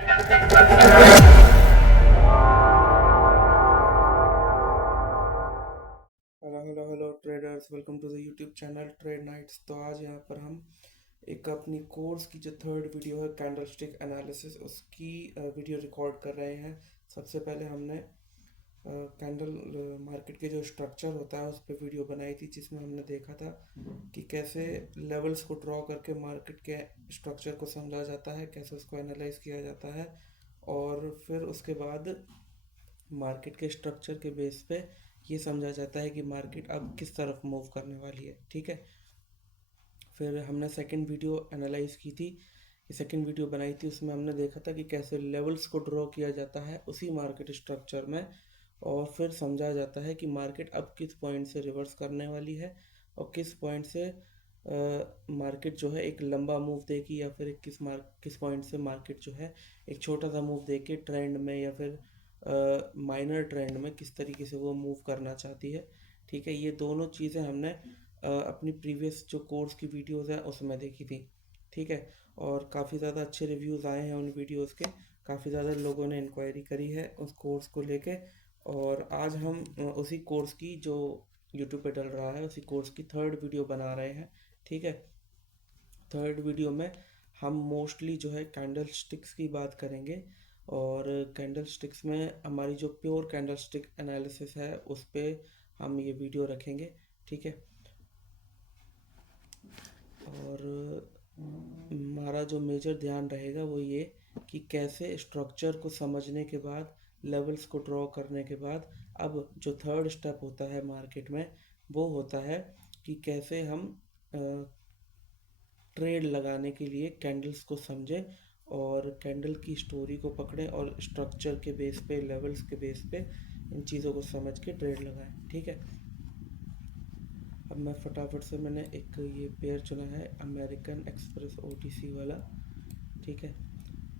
Hello traders, welcome to the YouTube channel trade nights. तो आज यहाँ पर हम एक अपनी कोर्स की जो थर्ड वीडियो है कैंडल स्टिक एनालिसिस, उसकी वीडियो रिकॉर्ड कर रहे हैं। सबसे पहले हमने कैंडल मार्केट के जो स्ट्रक्चर होता है उस पर वीडियो बनाई थी, जिसमें हमने देखा था कि कैसे लेवल्स को ड्रॉ करके मार्केट के स्ट्रक्चर को समझा जाता है, कैसे उसको एनालाइज किया जाता है, और फिर उसके बाद मार्केट के स्ट्रक्चर के बेस पे ये समझा जाता है कि मार्केट अब किस तरफ मूव करने वाली है। ठीक है। फिर हमने सेकंड वीडियो एनालाइज की थी, सेकंड वीडियो बनाई थी, उसमें हमने देखा था कि कैसे लेवल्स को ड्रॉ किया जाता है उसी मार्केट स्ट्रक्चर में, और फिर समझा जाता है कि मार्केट अब किस पॉइंट से रिवर्स करने वाली है और किस पॉइंट से मार्केट जो है एक लंबा मूव देगी, या फिर एक किस पॉइंट से मार्केट जो है एक छोटा सा मूव दे के ट्रेंड में या फिर माइनर ट्रेंड में किस तरीके से वो मूव करना चाहती है। ठीक है, ये दोनों चीज़ें हमने अपनी प्रीवियस जो कोर्स की वीडियोज़ हैं उसमें देखी थी। ठीक है, और काफ़ी ज़्यादा अच्छे रिव्यूज़ आए हैं उन वीडियोज़ के, काफ़ी ज़्यादा लोगों ने इंक्वायरी करी है उस कोर्स को लेके। और आज हम उसी कोर्स की जो यूट्यूब पे डल रहा है उसी कोर्स की थर्ड वीडियो बना रहे हैं। ठीक है, थर्ड वीडियो में हम मोस्टली जो है कैंडल स्टिक्स की बात करेंगे, और कैंडल स्टिक्स में हमारी जो प्योर कैंडल स्टिक एनालिसिस है उस पर हम ये वीडियो रखेंगे। ठीक है, और हमारा जो मेजर ध्यान रहेगा वो ये कि कैसे स्ट्रक्चर को समझने के बाद, लेवल्स को ड्रॉ करने के बाद, अब जो थर्ड स्टेप होता है मार्केट में वो होता है कि कैसे हम ट्रेड लगाने के लिए कैंडल्स को समझें और कैंडल की स्टोरी को पकड़ें और स्ट्रक्चर के बेस पे, लेवल्स के बेस पे इन चीज़ों को समझ के ट्रेड लगाएं। ठीक है, अब मैं फटाफट से, मैंने एक ये पेयर चुना है अमेरिकन एक्सप्रेस ओटीसी वाला। ठीक है,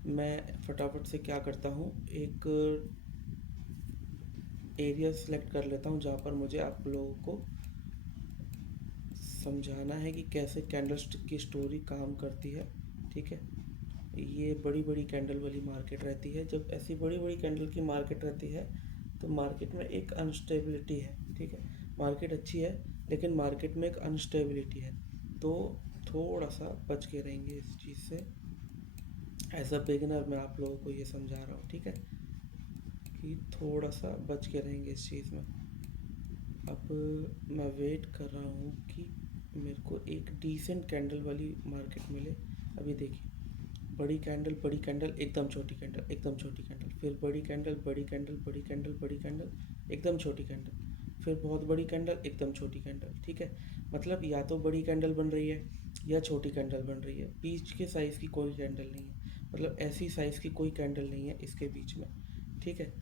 मैं फटाफट से क्या करता हूँ, एक एरिया सेलेक्ट कर लेता हूँ जहाँ पर मुझे आप लोगों को समझाना है कि कैसे कैंडलस्टिक की स्टोरी काम करती है। ठीक है, ये बड़ी बड़ी कैंडल वाली मार्केट रहती है। जब ऐसी बड़ी बड़ी कैंडल की मार्केट रहती है तो मार्केट में एक अनस्टेबिलिटी है। ठीक है, मार्केट अच्छी है लेकिन मार्केट में एक अनस्टेबिलिटी है, तो थोड़ा सा बच के रहेंगे इस चीज़ से। एज अ बिगिनर मैं आप लोगों को ये समझा रहा हूँ। ठीक है, कि थोड़ा सा बच के रहेंगे इस चीज़ में। अब मैं वेट कर रहा हूँ कि मेरे को एक डिसेंट कैंडल वाली मार्केट मिले। अभी देखिए, बड़ी कैंडल, एकदम छोटी कैंडल, एकदम छोटी कैंडल, फिर बड़ी कैंडल, बड़ी कैंडल, बड़ी कैंडल, बड़ी कैंडल, एकदम छोटी कैंडल, फिर बहुत बड़ी कैंडल, एकदम छोटी कैंडल। ठीक है, मतलब या तो बड़ी कैंडल बन रही है या छोटी कैंडल बन रही है, बीच के साइज़ की कोई कैंडल नहीं है, मतलब ऐसी साइज़ की कोई कैंडल नहीं है इसके बीच में। ठीक है,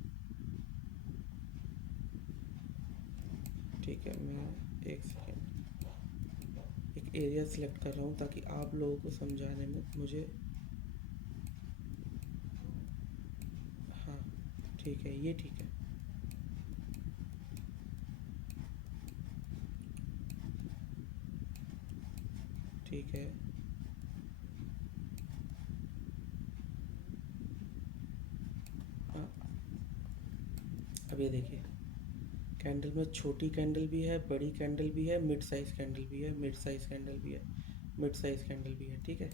ठीक है, मैं एक सेकेंड एक एरिया सेलेक्ट कर रहा हूँ ताकि आप लोगों को समझाने में मुझे, हाँ ठीक है, ये ठीक है। ठीक है, हाँ, अब ये देखिए, कैंडल में छोटी कैंडल भी है, बड़ी कैंडल भी है, मिड साइज़ कैंडल भी है, मिड साइज़ कैंडल भी है, मिड साइज़ कैंडल भी है। ठीक है,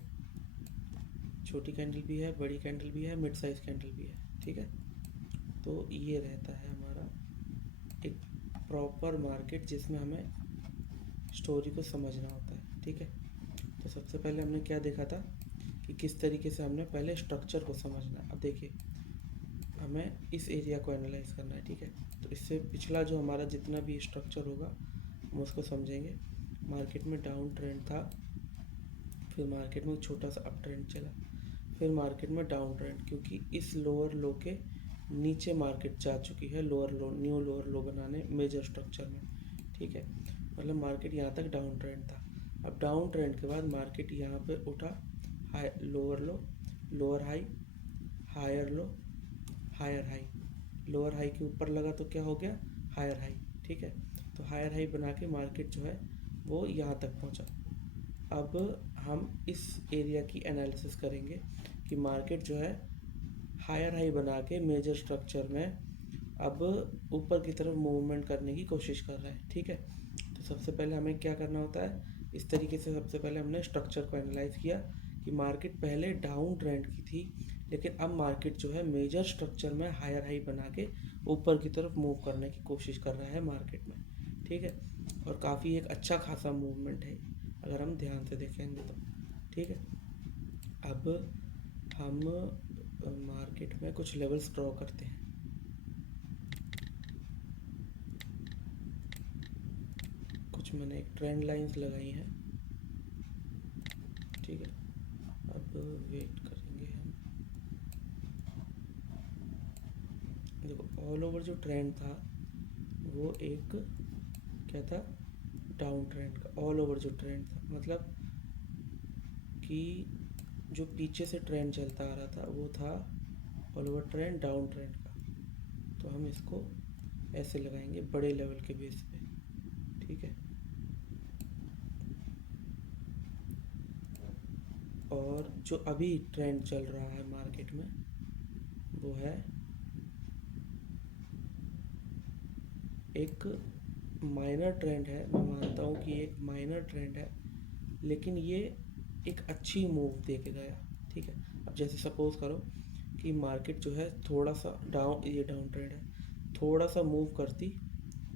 छोटी कैंडल भी है, बड़ी कैंडल भी है, मिड साइज़ कैंडल भी है। ठीक है, तो ये रहता है हमारा एक प्रॉपर मार्केट जिसमें हमें स्टोरी को समझना होता है। ठीक है, तो सबसे पहले हमने क्या देखा था कि किस तरीके से हमने पहले स्ट्रक्चर को समझना है। अब देखिए, हमें इस एरिया को एनालाइज करना है। ठीक है, तो इससे पिछला जो हमारा जितना भी स्ट्रक्चर होगा हम उसको समझेंगे। मार्केट में डाउन ट्रेंड था, फिर मार्केट में छोटा सा अप ट्रेंड चला, फिर मार्केट में डाउन ट्रेंड, क्योंकि इस लोअर लो के नीचे मार्केट जा चुकी है लोअर लो, न्यू लोअर लो बनाने मेजर स्ट्रक्चर में। ठीक है, मतलब मार्केट यहाँ तक डाउन ट्रेंड था। अब डाउन ट्रेंड के बाद मार्केट यहाँ पे उठा, high lower low, lower high, higher low, higher high, lower high के ऊपर लगा तो क्या हो गया, हायर हाई। ठीक है, तो हायर हाई बना के मार्केट जो है वो यहाँ तक पहुँचा। अब हम इस एरिया की एनालिसिस करेंगे कि मार्केट जो है हायर हाई बना के मेजर स्ट्रक्चर में अब ऊपर की तरफ मूवमेंट करने की कोशिश कर रहा है। ठीक है, तो सबसे पहले हमें क्या करना होता है, इस तरीके से सबसे पहले हमने स्ट्रक्चर को एनालाइज किया कि मार्केट पहले डाउन ट्रेंड की थी, लेकिन अब मार्केट जो है मेजर स्ट्रक्चर में हायर हाई बना के ऊपर की तरफ मूव करने की कोशिश कर रहा है मार्केट में। ठीक है, और काफ़ी एक अच्छा खासा मूवमेंट है अगर हम ध्यान से देखेंगे तो। ठीक है, अब हम मार्केट में कुछ लेवल्स ड्रॉ करते हैं। कुछ मैंने एक ट्रेंड लाइंस लगाई हैं। ठीक है, अब वेट करेंगे हम। देखो, ऑल ओवर जो ट्रेंड था वो एक क्या था, डाउन ट्रेंड का। ऑल ओवर जो ट्रेंड था मतलब कि जो पीछे से ट्रेंड चलता आ रहा था वो था all over trend down trend का। तो हम इसको ऐसे लगाएंगे बड़े लेवल के बेस पे। ठीक है, और जो अभी ट्रेंड चल रहा है मार्केट में वो है एक माइनर ट्रेंड है। मैं मानता हूँ कि एक माइनर ट्रेंड है, लेकिन ये एक अच्छी मूव दे के गया। ठीक है, अब जैसे सपोज करो कि मार्केट जो है थोड़ा सा डाउन, ये डाउन ट्रेंड है, थोड़ा सा मूव करती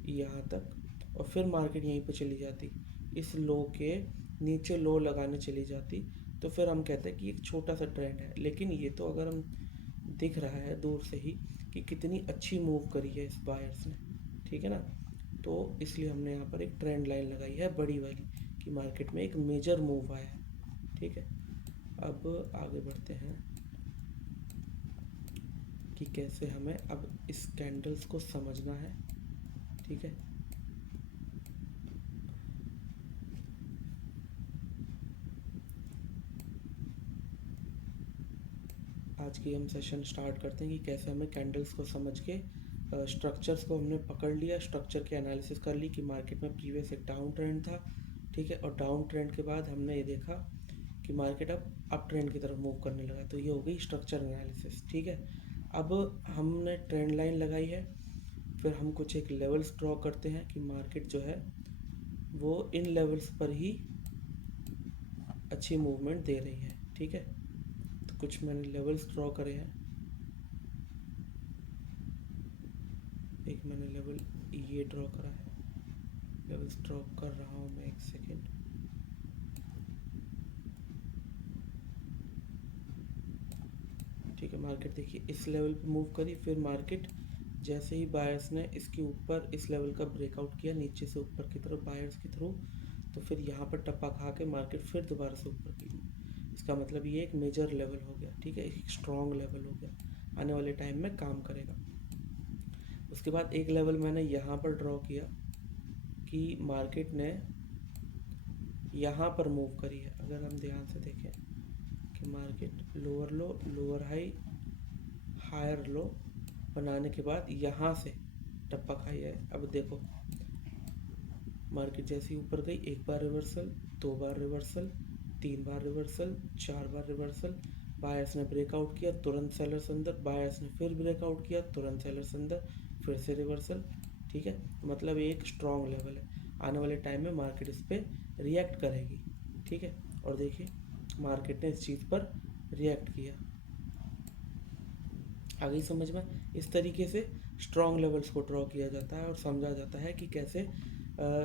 यहाँ तक और फिर मार्केट यहीं पे चली जाती, इस लो के नीचे लो लगाने चली जाती, तो फिर हम कहते हैं कि एक छोटा सा ट्रेंड है। लेकिन ये तो अगर हम दिख रहा है दूर से ही कि कितनी अच्छी मूव करी है इस बायर्स ने। ठीक है ना, तो इसलिए हमने यहाँ पर एक ट्रेंड लाइन लगाई है बड़ी वाली कि मार्केट में एक मेजर मूव आया है। ठीक है, अब आगे बढ़ते हैं कि कैसे हमें अब इस कैंडल्स को समझना है। ठीक है, आज की हम सेशन स्टार्ट करते हैं कि कैसे हमें कैंडल्स को समझ के स्ट्रक्चर्स को हमने पकड़ लिया, स्ट्रक्चर की एनालिसिस कर ली कि मार्केट में प्रीवियस एक डाउन ट्रेंड था। ठीक है, और डाउन ट्रेंड के बाद हमने ये देखा कि मार्केट अब अप ट्रेंड की तरफ मूव करने लगा, तो ये हो गई स्ट्रक्चर एनालिसिस। ठीक है, अब हमने ट्रेंड लाइन लगाई है, फिर हम कुछ एक लेवल्स ड्रॉ करते हैं कि मार्केट जो है वो इन लेवल्स पर ही अच्छी मूवमेंट दे रही है। ठीक है, तो कुछ मैंने लेवल्स ड्रॉ करे हैं। एक मैंने लेवल ये ड्रॉ करा है, लेवल्स ड्रॉ कर रहा हूँ मैं, एक सेकेंड। ठीक है, मार्केट देखिए इस लेवल पे मूव करी, फिर मार्केट जैसे ही बायर्स ने इसके ऊपर इस लेवल का ब्रेकआउट किया नीचे से ऊपर की तरफ बायर्स के थ्रू, तो फिर यहाँ पर टप्पा खा के मार्केट फिर दोबारा से ऊपर की। इसका मतलब ये एक मेजर लेवल हो गया। ठीक है, एक स्ट्रॉन्ग लेवल हो गया, आने वाले टाइम में काम करेगा। उसके बाद एक लेवल मैंने यहाँ पर ड्रॉ किया कि मार्केट ने यहाँ पर मूव करी है। अगर हम ध्यान से देखें कि market lower low, lower high, higher low बनाने के बाद यहाँ से टप्पा खाई है। अब देखो मार्केट जैसी ऊपर गई, एक बार रिवर्सल, दो बार रिवर्सल, तीन बार रिवर्सल, चार बार रिवर्सल, बायर्स ने ब्रेकआउट किया, तुरंत सेलर्स अंदर, बायर्स ने फिर ब्रेकआउट किया, तुरंत सेलर्स अंदर, फिर से रिवर्सल। ठीक है, मतलब एक स्ट्रॉन्ग लेवल है, आने वाले टाइम में मार्केट इस पर रिएक्ट करेगी। ठीक है, और देखिए मार्केट ने इस चीज़ पर रिएक्ट किया। आगे समझ में, इस तरीके से स्ट्रॉन्ग लेवल्स को ड्रॉ किया जाता है और समझा जाता है कि कैसे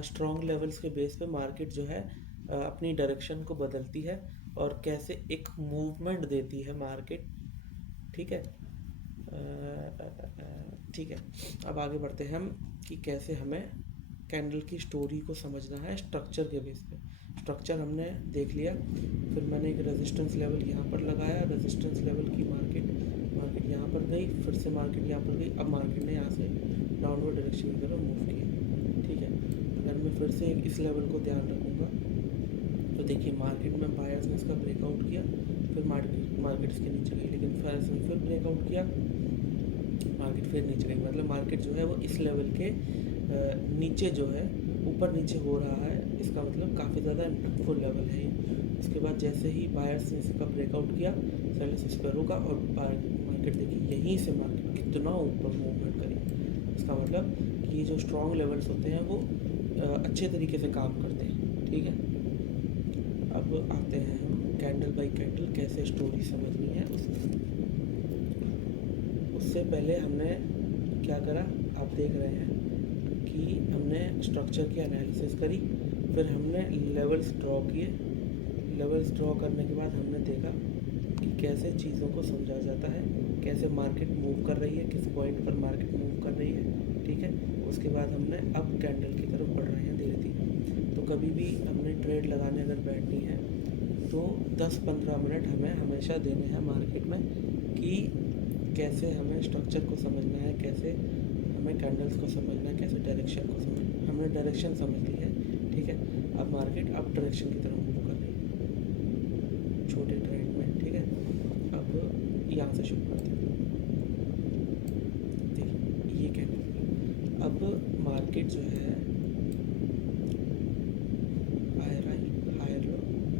स्ट्रॉन्ग लेवल्स के बेस पे मार्केट जो है अपनी डायरेक्शन को बदलती है और कैसे एक मूवमेंट देती है मार्केट। ठीक है, ठीक है, अब आगे बढ़ते हैं हम कि कैसे हमें कैंडल की स्टोरी को समझना है स्ट्रक्चर के बेस पे। स्ट्रक्चर हमने देख लिया, फिर मैंने एक रेजिस्टेंस लेवल यहाँ पर लगाया, रेजिस्टेंस लेवल की मार्केट यहाँ पर गई, फिर से मार्केट यहाँ पर गई, अब मार्केट ने यहाँ से डाउनवर्ड डायरेक्शन की तरफ मूव किया। ठीक है, अगर मैं फिर से इस लेवल को ध्यान रखूँगा तो देखिए मार्केट में बायर्स ने इसका ब्रेकआउट किया, फिर मार्केट इसके नीचे गई, लेकिन फिर ब्रेकआउट किया, मार्केट फिर नीचे गई। मतलब मार्केट जो है वो इस लेवल के नीचे जो है ऊपर नीचे हो रहा है, इसका मतलब काफ़ी ज़्यादा इम्पैक्टफुल लेवल है ये। उसके बाद जैसे ही बायर्स ने इसका ब्रेकआउट किया, सेलर्स इस पर रुका और मार्केट देखिए यहीं से मार्केट कितना ऊपर मूवमेंट करी। इसका मतलब कि ये जो स्ट्रॉन्ग लेवल्स होते हैं वो अच्छे तरीके से काम करते हैं। ठीक है, अब आते हैं हम कैंडल बाय कैंडल कैसे स्टोरी समझनी है उससे पहले हमने क्या करा, आप देख रहे हैं कि हमने स्ट्रक्चर की एनालिसिस करी, फिर हमने लेवल्स ड्रॉ किए। लेवल्स ड्रॉ करने के बाद हमने देखा कि कैसे चीज़ों को समझा जाता है, कैसे मार्केट मूव कर रही है, किस पॉइंट पर मार्केट मूव कर रही है। ठीक है, उसके बाद हमने अब कैंडल की तरफ बढ़ रहे हैं धीरे धीरे। तो कभी भी हमने ट्रेड लगाने अगर बैठनी है तो 10-15 मिनट हमें हमेशा देने हैं मार्केट में कि कैसे हमें स्ट्रक्चर को समझना है, कैसे हमें कैंडल्स को समझना है, कैसे डायरेक्शन को समझना है। हमने डायरेक्शन समझ ली है। ठीक है, अब मार्केट अप डायरेक्शन की तरफ मूव कर रही है छोटे ट्रेंड में। ठीक है, अब यहाँ से शुरू करते हैं। देखिए ये कैंडल, अब मार्केट जो है हायर लो,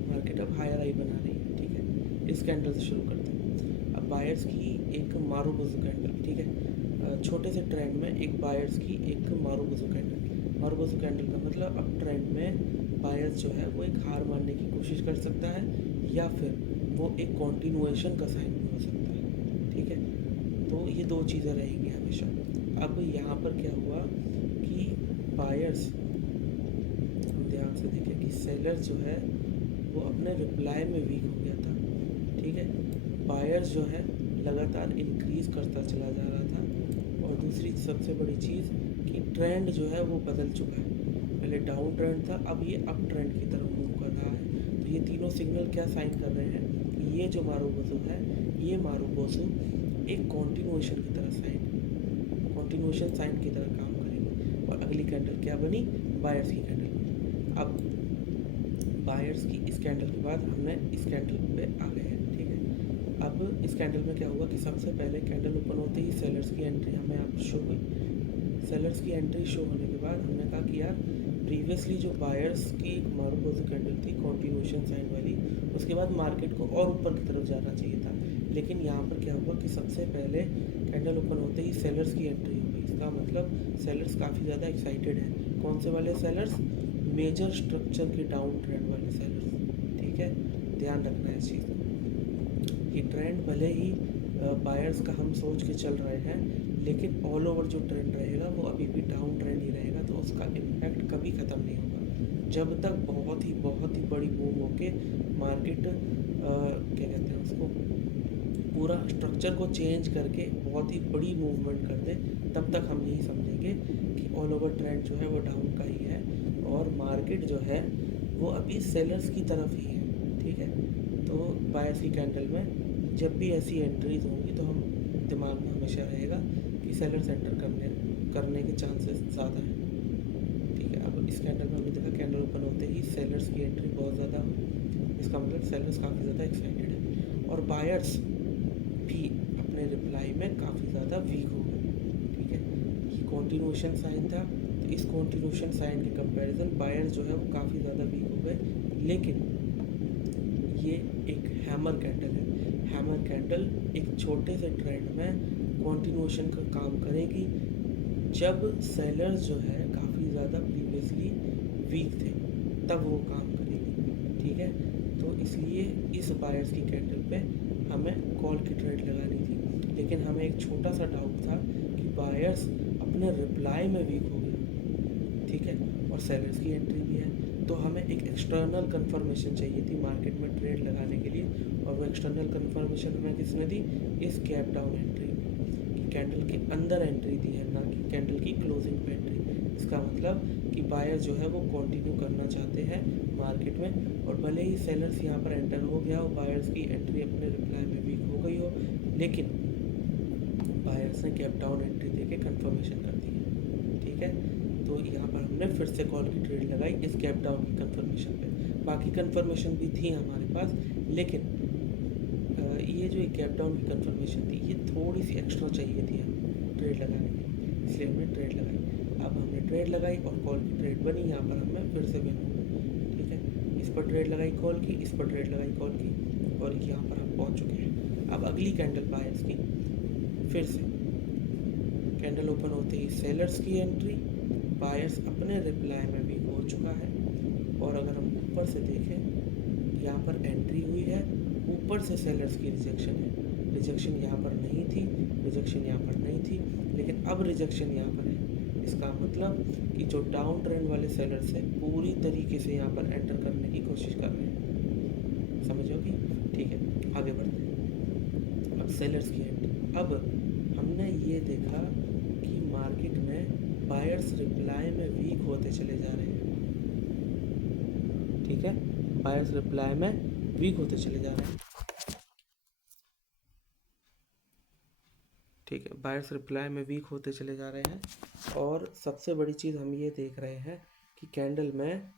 मार्केट अब हायर आई बना रही है। ठीक है, इस कैंडल से शुरू करते हैं। अब बायर्स की एक मारूबुजू कैंडल, ठीक है, छोटे से ट्रेंड में एक बायर्स की एक मारूबुजू कैंडल। मारूबुजू कैंडल का मतलब अब ट्रेंड में बायर्स जो है वो एक हार मारने की कोशिश कर सकता है या फिर वो एक कॉन्टिन्यूएशन का साइन भी हो सकता है। ठीक है, तो ये दो चीज़ें रहेंगी हमेशा। अब यहाँ पर क्या हुआ कि बायर्स, हम ध्यान से देखें कि सेलर्स जो है वो अपने रिप्लाई में वीक हो गया था। ठीक है, बायर्स जो है लगातार इंक्रीज़ करता चला जा रहा था। और दूसरी सबसे बड़ी चीज़ कि ट्रेंड जो है वो बदल चुका है। पहले डाउन ट्रेंड था, अब ये अप ट्रेंड की तरफ मूव कर रहा है। तो ये तीनों सिग्नल क्या साइन कर रहे हैं कि ये जो मारूबुजू है, ये मारूबुजू एक कॉन्टिन्यूएशन की तरह कॉन्टिन्यूएशन साइन की तरह काम करेगी। और अगली कैंडल क्या बनी, बायर्स की कैंडल। अब बायर्स की इस कैंडल के बाद हमने इस कैंडल पे आ गए हैं। ठीक है, अब इस कैंडल में क्या हुआ कि सबसे पहले कैंडल ओपन होते ही सेलर्स की एंट्री हमें यहाँ पर शो हुई। सेलर्स की एंट्री शो होने के बाद हमने कहा कि यार प्रीवियसली जो बायर्स की मारूबुजू कैंडल थी कॉन्टिन्यूएशन साइन वाली, उसके बाद मार्केट को और ऊपर की तरफ जाना चाहिए था। लेकिन यहाँ पर क्या हुआ कि सबसे पहले कैंडल ओपन होते ही सेलर्स की एंट्री हो गई। इसका मतलब सेलर्स काफ़ी ज़्यादा एक्साइटेड हैं। कौन से वाले सेलर्स, मेजर स्ट्रक्चर के डाउन ट्रेंड वाले सेलर्स। ठीक है, ध्यान रखना है इस चीज़ को। ये ट्रेंड भले ही बायर्स का हम सोच के चल रहे हैं, लेकिन ऑल ओवर जो ट्रेंड रहेगा वो अभी भी डाउन ट्रेंड ही रहेगा। तो उसका इम्पैक्ट कभी ख़त्म नहीं होगा जब तक बहुत ही बड़ी मूव होके मार्केट क्या कहते हैं उसको, पूरा स्ट्रक्चर को चेंज करके बहुत ही बड़ी मूवमेंट कर दे, तब तक हम यही समझेंगे कि ऑल ओवर ट्रेंड जो है वो डाउन का ही है और मार्केट जो है वो अभी सेलर्स की तरफ ही है। ठीक है, तो बायर्स की कैंडल में जब भी ऐसी एंट्रीज होंगी तो हम दिमाग में हमेशा रहेगा कि सेलर्स एंटर करने के चांसेस ज़्यादा हैं। ठीक है, अब इस कैंडल में हमने देखा कैंडल ओपन होते ही सेलर्स की एंट्री बहुत ज़्यादा हुई। इसका मतलब सेलर्स काफ़ी ज़्यादा एक्साइटेड है और बायर्स भी अपने रिप्लाई में काफ़ी ज़्यादा वीक हो गए। ठीक है, ये कॉन्टिन्यूएशन साइन था, तो इस कॉन्टिन्यूएशन साइन के कंपैरिजन बायर्स जो है वो काफ़ी ज़्यादा वीक हो गए। लेकिन ये एक हैमर कैंडल है। हैमर कैंडल एक छोटे से ट्रेंड में कॉन्टिन्यूएशन का काम करेगी जब सेलर्स जो है काफ़ी ज़्यादा प्रीवियसली वीक थे, तब वो काम करेगी। ठीक है, तो इसलिए इस बायर्स की कैंडल पे हमें कॉल की ट्रेड लगानी थी, लेकिन हमें एक छोटा सा डाउट था कि बायर्स अपने रिप्लाई में वीक हो गए। ठीक है, और सेलर्स की एंट्री भी है, तो हमें एक एक्सटर्नल कंफर्मेशन चाहिए थी मार्केट में ट्रेड लगाने के लिए। और वो एक्सटर्नल कंफर्मेशन हमें किसने दी, इस गैप डाउन एंट्री की कैंडल के अंदर एंट्री दी है, ना कि कैंडल की क्लोजिंग पे एंट्री। इसका मतलब कि बायर जो है वो कंटिन्यू करना चाहते हैं मार्केट में, और भले ही सेलर्स यहाँ पर एंटर हो गया हो, बायर्स की एंट्री अपने रिप्लाई में वीक हो गई हो, लेकिन बायर्स ने गैप डाउन एंट्री देके कंफर्मेशन कर दी है। ठीक है, तो यहाँ पर हमने फिर से कॉल की ट्रेड लगाई इस गैप डाउन की कंफर्मेशन पे। बाकी कंफर्मेशन भी थी हमारे पास, लेकिन ये जो एक गैप डाउन की कंफर्मेशन थी ये थोड़ी सी एक्स्ट्रा चाहिए थी हमें ट्रेड लगाने की, इसलिए हमने ट्रेड लगाई। अब हमने ट्रेड लगाई और कॉल की ट्रेड बनी, यहाँ पर हमें फिर से विन हो गई। ठीक है, इस पर ट्रेड लगाई कॉल की, इस पर ट्रेड लगाई कॉल की, और यहाँ पर हम पहुँच चुके हैं। अब अगली कैंडल बायर्स की, फिर से कैंडल ओपन होते ही सेलर्स की एंट्री, बायर्स अपने रिप्लाई में भी हो चुका है। और अगर हम ऊपर से देखें, यहाँ पर एंट्री हुई है, ऊपर से सेलर्स की रिजेक्शन है। रिजेक्शन यहाँ पर नहीं थी, रिजेक्शन यहाँ पर नहीं थी, लेकिन अब रिजेक्शन यहाँ पर है। इसका मतलब कि जो डाउन ट्रेंड वाले सेलर्स है पूरी तरीके से यहाँ पर एंटर करने की कोशिश कर रहे हैं। समझोगी? ठीक है, आगे बढ़ते हैं। अब सेलर्स की एंट्री, अब हमने ये देखा कि मार्केट में बायर्स रिप्लाई में वीक होते चले जा रहे हैं। ठीक है, बायर्स रिप्लाई में वीक होते चले जा रहे हैं। ठीक है, बायर्स रिप्लाई में वीक होते चले जा रहे हैं। और सबसे बड़ी चीज़ हम ये देख रहे हैं कि कैंडल में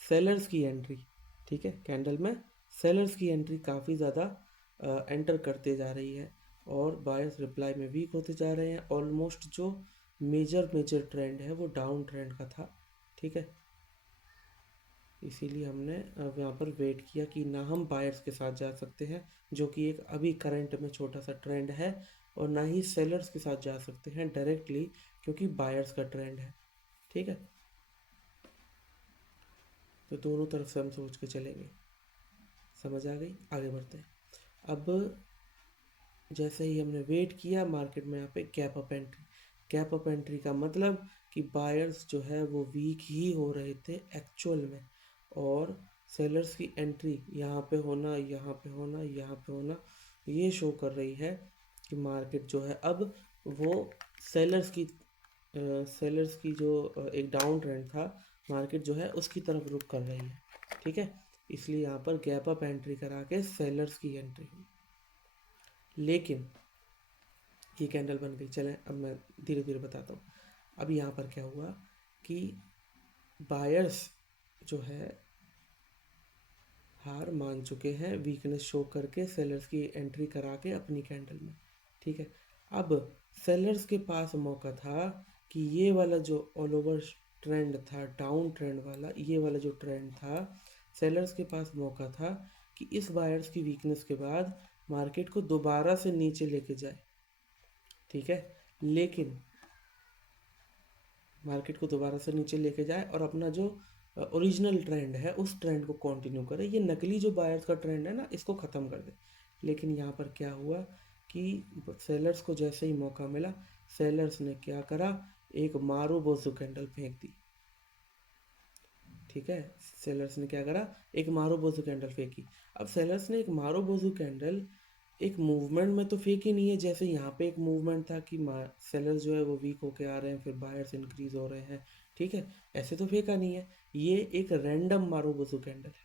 सेलर्स की एंट्री, ठीक है, कैंडल में सेलर्स की एंट्री काफ़ी ज़्यादा एंटर करते जा रही है, और बायर्स रिप्लाई में वीक होते जा रहे हैं। ऑलमोस्ट जो मेजर ट्रेंड है वो डाउन ट्रेंड का था। ठीक है, इसीलिए हमने अब यहाँ पर वेट किया कि ना हम बायर्स के साथ जा सकते हैं, जो कि एक अभी करंट में छोटा सा ट्रेंड है, और ना ही सेलर्स के साथ जा सकते हैं डायरेक्टली, क्योंकि बायर्स का ट्रेंड है। ठीक है, तो दोनों तरफ से हम सोच के चलेंगे। समझ आ गई? आगे बढ़ते हैं। अब जैसे ही हमने वेट किया, मार्केट में यहाँ पे gap up entry. Gap up entry का मतलब कि बायर्स जो है वो वीक ही हो रहे थे एक्चुअल में, और सेलर्स की एंट्री यहाँ पे होना, यहाँ पे होना, यहाँ पे होना, ये शो कर रही है कि मार्केट जो है अब वो सेलर्स की जो एक डाउन ट्रेंड था, मार्केट जो है उसकी तरफ रुख कर रही है। ठीक है, इसलिए यहाँ पर गैप अप एंट्री करा के सेलर्स की एंट्री हुई। लेकिन ये कैंडल बन गई। चलें, अब मैं धीरे धीरे बताता हूँ। अब यहाँ पर क्या हुआ कि बायर्स जो है हार मान चुके हैं, वीकनेस शो करके सेलर्स की एंट्री करा के अपनी कैंडल में। ठीक है, अब सेलर्स के पास मौका था कि ये वाला जो ऑल ओवर ट्रेंड था, डाउन ट्रेंड वाला, ये वाला जो ट्रेंड था, सेलर्स के पास मौका था कि इस बायर्स की वीकनेस के बाद मार्केट को दोबारा से नीचे लेके जाए। ठीक है, लेकिन मार्केट को दोबारा से नीचे लेके जाए और अपना जो ओरिजिनल ट्रेंड है उस ट्रेंड को कंटिन्यू करे, ये नकली जो बायर्स का ट्रेंड है ना, इसको ख़त्म कर दे। लेकिन यहाँ पर क्या हुआ कि सेलर्स को जैसे ही मौका मिला, सेलर्स ने क्या करा, एक मारू बोझू कैंडल फेंक दी। ठीक है, सेलर्स ने क्या करा, एक मारू बोझू कैंडल फेंकी। अब सेलर्स ने एक मारू बोझू कैंडल एक मूवमेंट में तो फेक ही नहीं है, जैसे यहाँ पे एक मूवमेंट था कि सेलर्स जो है वो वीक होके आ रहे हैं, फिर बायर्स इंक्रीज हो रहे हैं। ठीक है, ऐसे तो फेंका नहीं है, ये एक रैंडम मारूबोजू कैंडल है।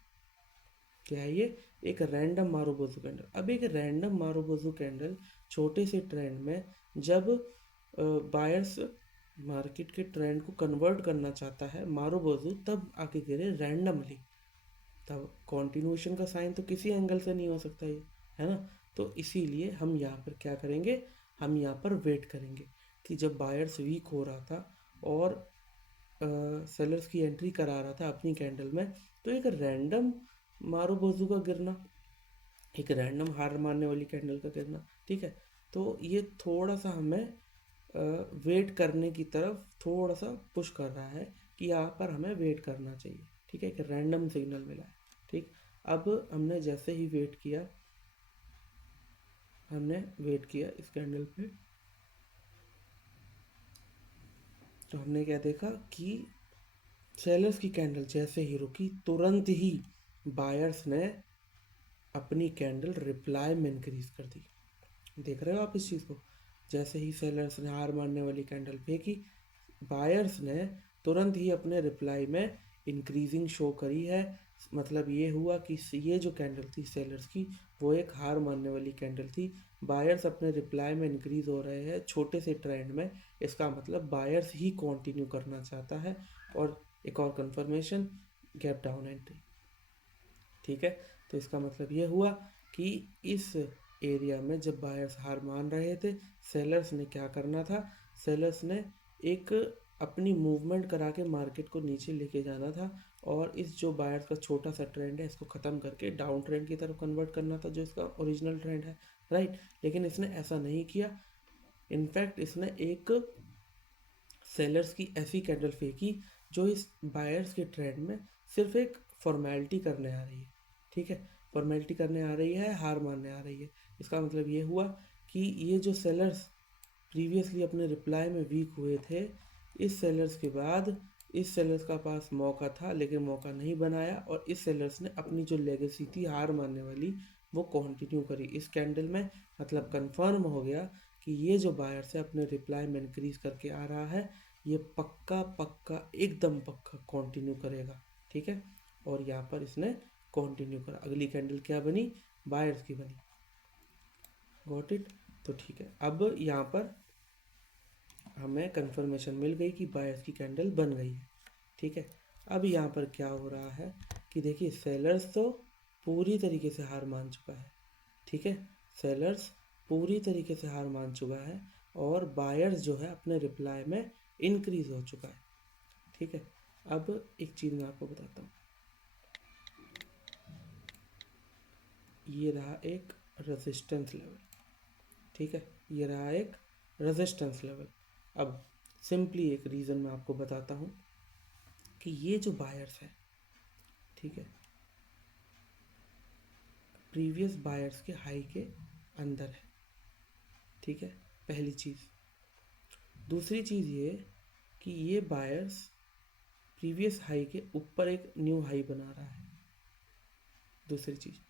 क्या है ये? एक रैंडम मारूबोजू कैंडल। अब एक रैंडम मारूबोजू कैंडल छोटे से ट्रेंड में जब बायर्स मार्केट के ट्रेंड को कन्वर्ट करना चाहता है मारूबोजू, तब आके गिरे रैंडमली, तब कॉन्टिन्यूएशन का साइन तो किसी एंगल से नहीं हो सकता ये, है ना। तो इसीलिए हम यहाँ पर क्या करेंगे, हम यहाँ पर वेट करेंगे कि जब बायर्स वीक हो रहा था और सेलर्स की एंट्री करा रहा था अपनी कैंडल में, तो एक रैंडम मारो बोजू का गिरना, एक रैंडम हार मारने वाली कैंडल का गिरना। ठीक है, तो ये थोड़ा सा हमें वेट करने की तरफ थोड़ा सा पुश कर रहा है कि यहाँ पर हमें वेट करना चाहिए। ठीक है, एक रैंडम सिग्नल मिला है। ठीक, अब हमने वेट किया इस कैंडल पे, तो हमने क्या देखा कि सेलर्स की कैंडल जैसे ही रुकी, तुरंत ही बायर्स ने अपनी कैंडल रिप्लाई में इंक्रीज कर दी। देख रहे हो आप इस चीज़ को? जैसे ही सेलर्स ने हार मारने वाली कैंडल फेंकी, बायर्स ने तुरंत ही अपने रिप्लाई में इंक्रीजिंग शो करी है। मतलब ये हुआ कि ये जो कैंडल थी सेलर्स की, वो एक हार मानने वाली कैंडल थी। बायर्स अपने रिप्लाई में इंक्रीज हो रहे हैं छोटे से ट्रेंड में, इसका मतलब बायर्स ही कंटिन्यू करना चाहता है। और एक और कंफर्मेशन, गैप डाउन एंट्री। ठीक है, तो इसका मतलब ये हुआ कि इस एरिया में जब बायर्स हार मान रहे थे, सेलर्स ने क्या करना था, सेलर्स ने एक अपनी मूवमेंट करा के मार्केट को नीचे लेके जाना था, और इस जो बायर्स का छोटा सा ट्रेंड है इसको ख़त्म करके डाउन ट्रेंड की तरफ कन्वर्ट करना था जो इसका ओरिजिनल ट्रेंड है, राइट। लेकिन इसने ऐसा नहीं किया। इनफैक्ट इसने एक सेलर्स की ऐसी कैंडल फेंकी जो इस बायर्स के ट्रेंड में सिर्फ एक फॉर्मेलिटी करने आ रही है, ठीक है। फॉर्मेलिटी करने आ रही है, हार मानने आ रही है। इसका मतलब ये हुआ कि ये जो सेलर्स प्रीवियसली अपने रिप्लाई में वीक हुए थे, इस सेलर्स के बाद इस सेलर्स का पास मौका था लेकिन मौका नहीं बनाया, और इस सेलर्स ने अपनी जो लेगेसी थी हार मानने वाली वो कंटिन्यू करी इस कैंडल में। मतलब कंफर्म हो गया कि ये जो बायर से अपने रिप्लाई में इंक्रीज करके आ रहा है ये पक्का पक्का एकदम पक्का कंटिन्यू करेगा, ठीक है। और यहाँ पर इसने कंटिन्यू करा। अगली कैंडल क्या बनी? बायर्स की बनी। Got it? तो ठीक है, अब यहाँ पर हमें कंफर्मेशन मिल गई कि बायर्स की कैंडल बन गई है, ठीक है। अब यहाँ पर क्या हो रहा है कि देखिए सेलर्स तो पूरी तरीके से हार मान चुका है, ठीक है। सेलर्स पूरी तरीके से हार मान चुका है और बायर्स जो है अपने रिप्लाई में इंक्रीज हो चुका है, ठीक है। अब एक चीज़ मैं आपको बताता हूँ, ये रहा एक रेजिस्टेंस लेवल, ठीक है। ये रहा एक रेजिस्टेंस लेवल। अब सिंपली एक रीज़न मैं आपको बताता हूँ कि ये जो बायर्स है, ठीक है, प्रीवियस बायर्स के हाई के अंदर है, ठीक है, पहली चीज़। दूसरी चीज़ ये कि ये बायर्स प्रीवियस हाई के ऊपर एक न्यू हाई बना रहा है, दूसरी चीज़।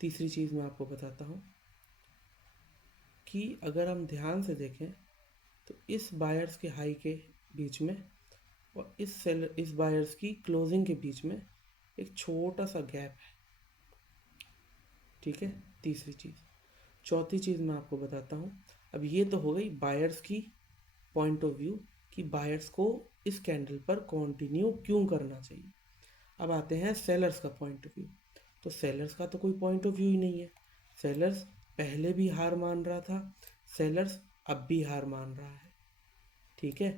तीसरी चीज़ मैं आपको बताता हूँ कि अगर हम ध्यान से देखें तो इस बायर्स के हाई के बीच में और इस बायर्स की क्लोजिंग के बीच में एक छोटा सा गैप है, ठीक है, तीसरी चीज़। चौथी चीज़ मैं आपको बताता हूँ। अब ये तो हो गई बायर्स की पॉइंट ऑफ व्यू कि बायर्स को इस कैंडल पर कंटिन्यू क्यों करना चाहिए। अब आते हैं सेलर्स का पॉइंट ऑफ व्यू। तो सेलर्स का तो कोई पॉइंट ऑफ व्यू ही नहीं है। सेलर्स पहले भी हार मान रहा था, सेलर्स अब भी हार मान रहा है, ठीक है।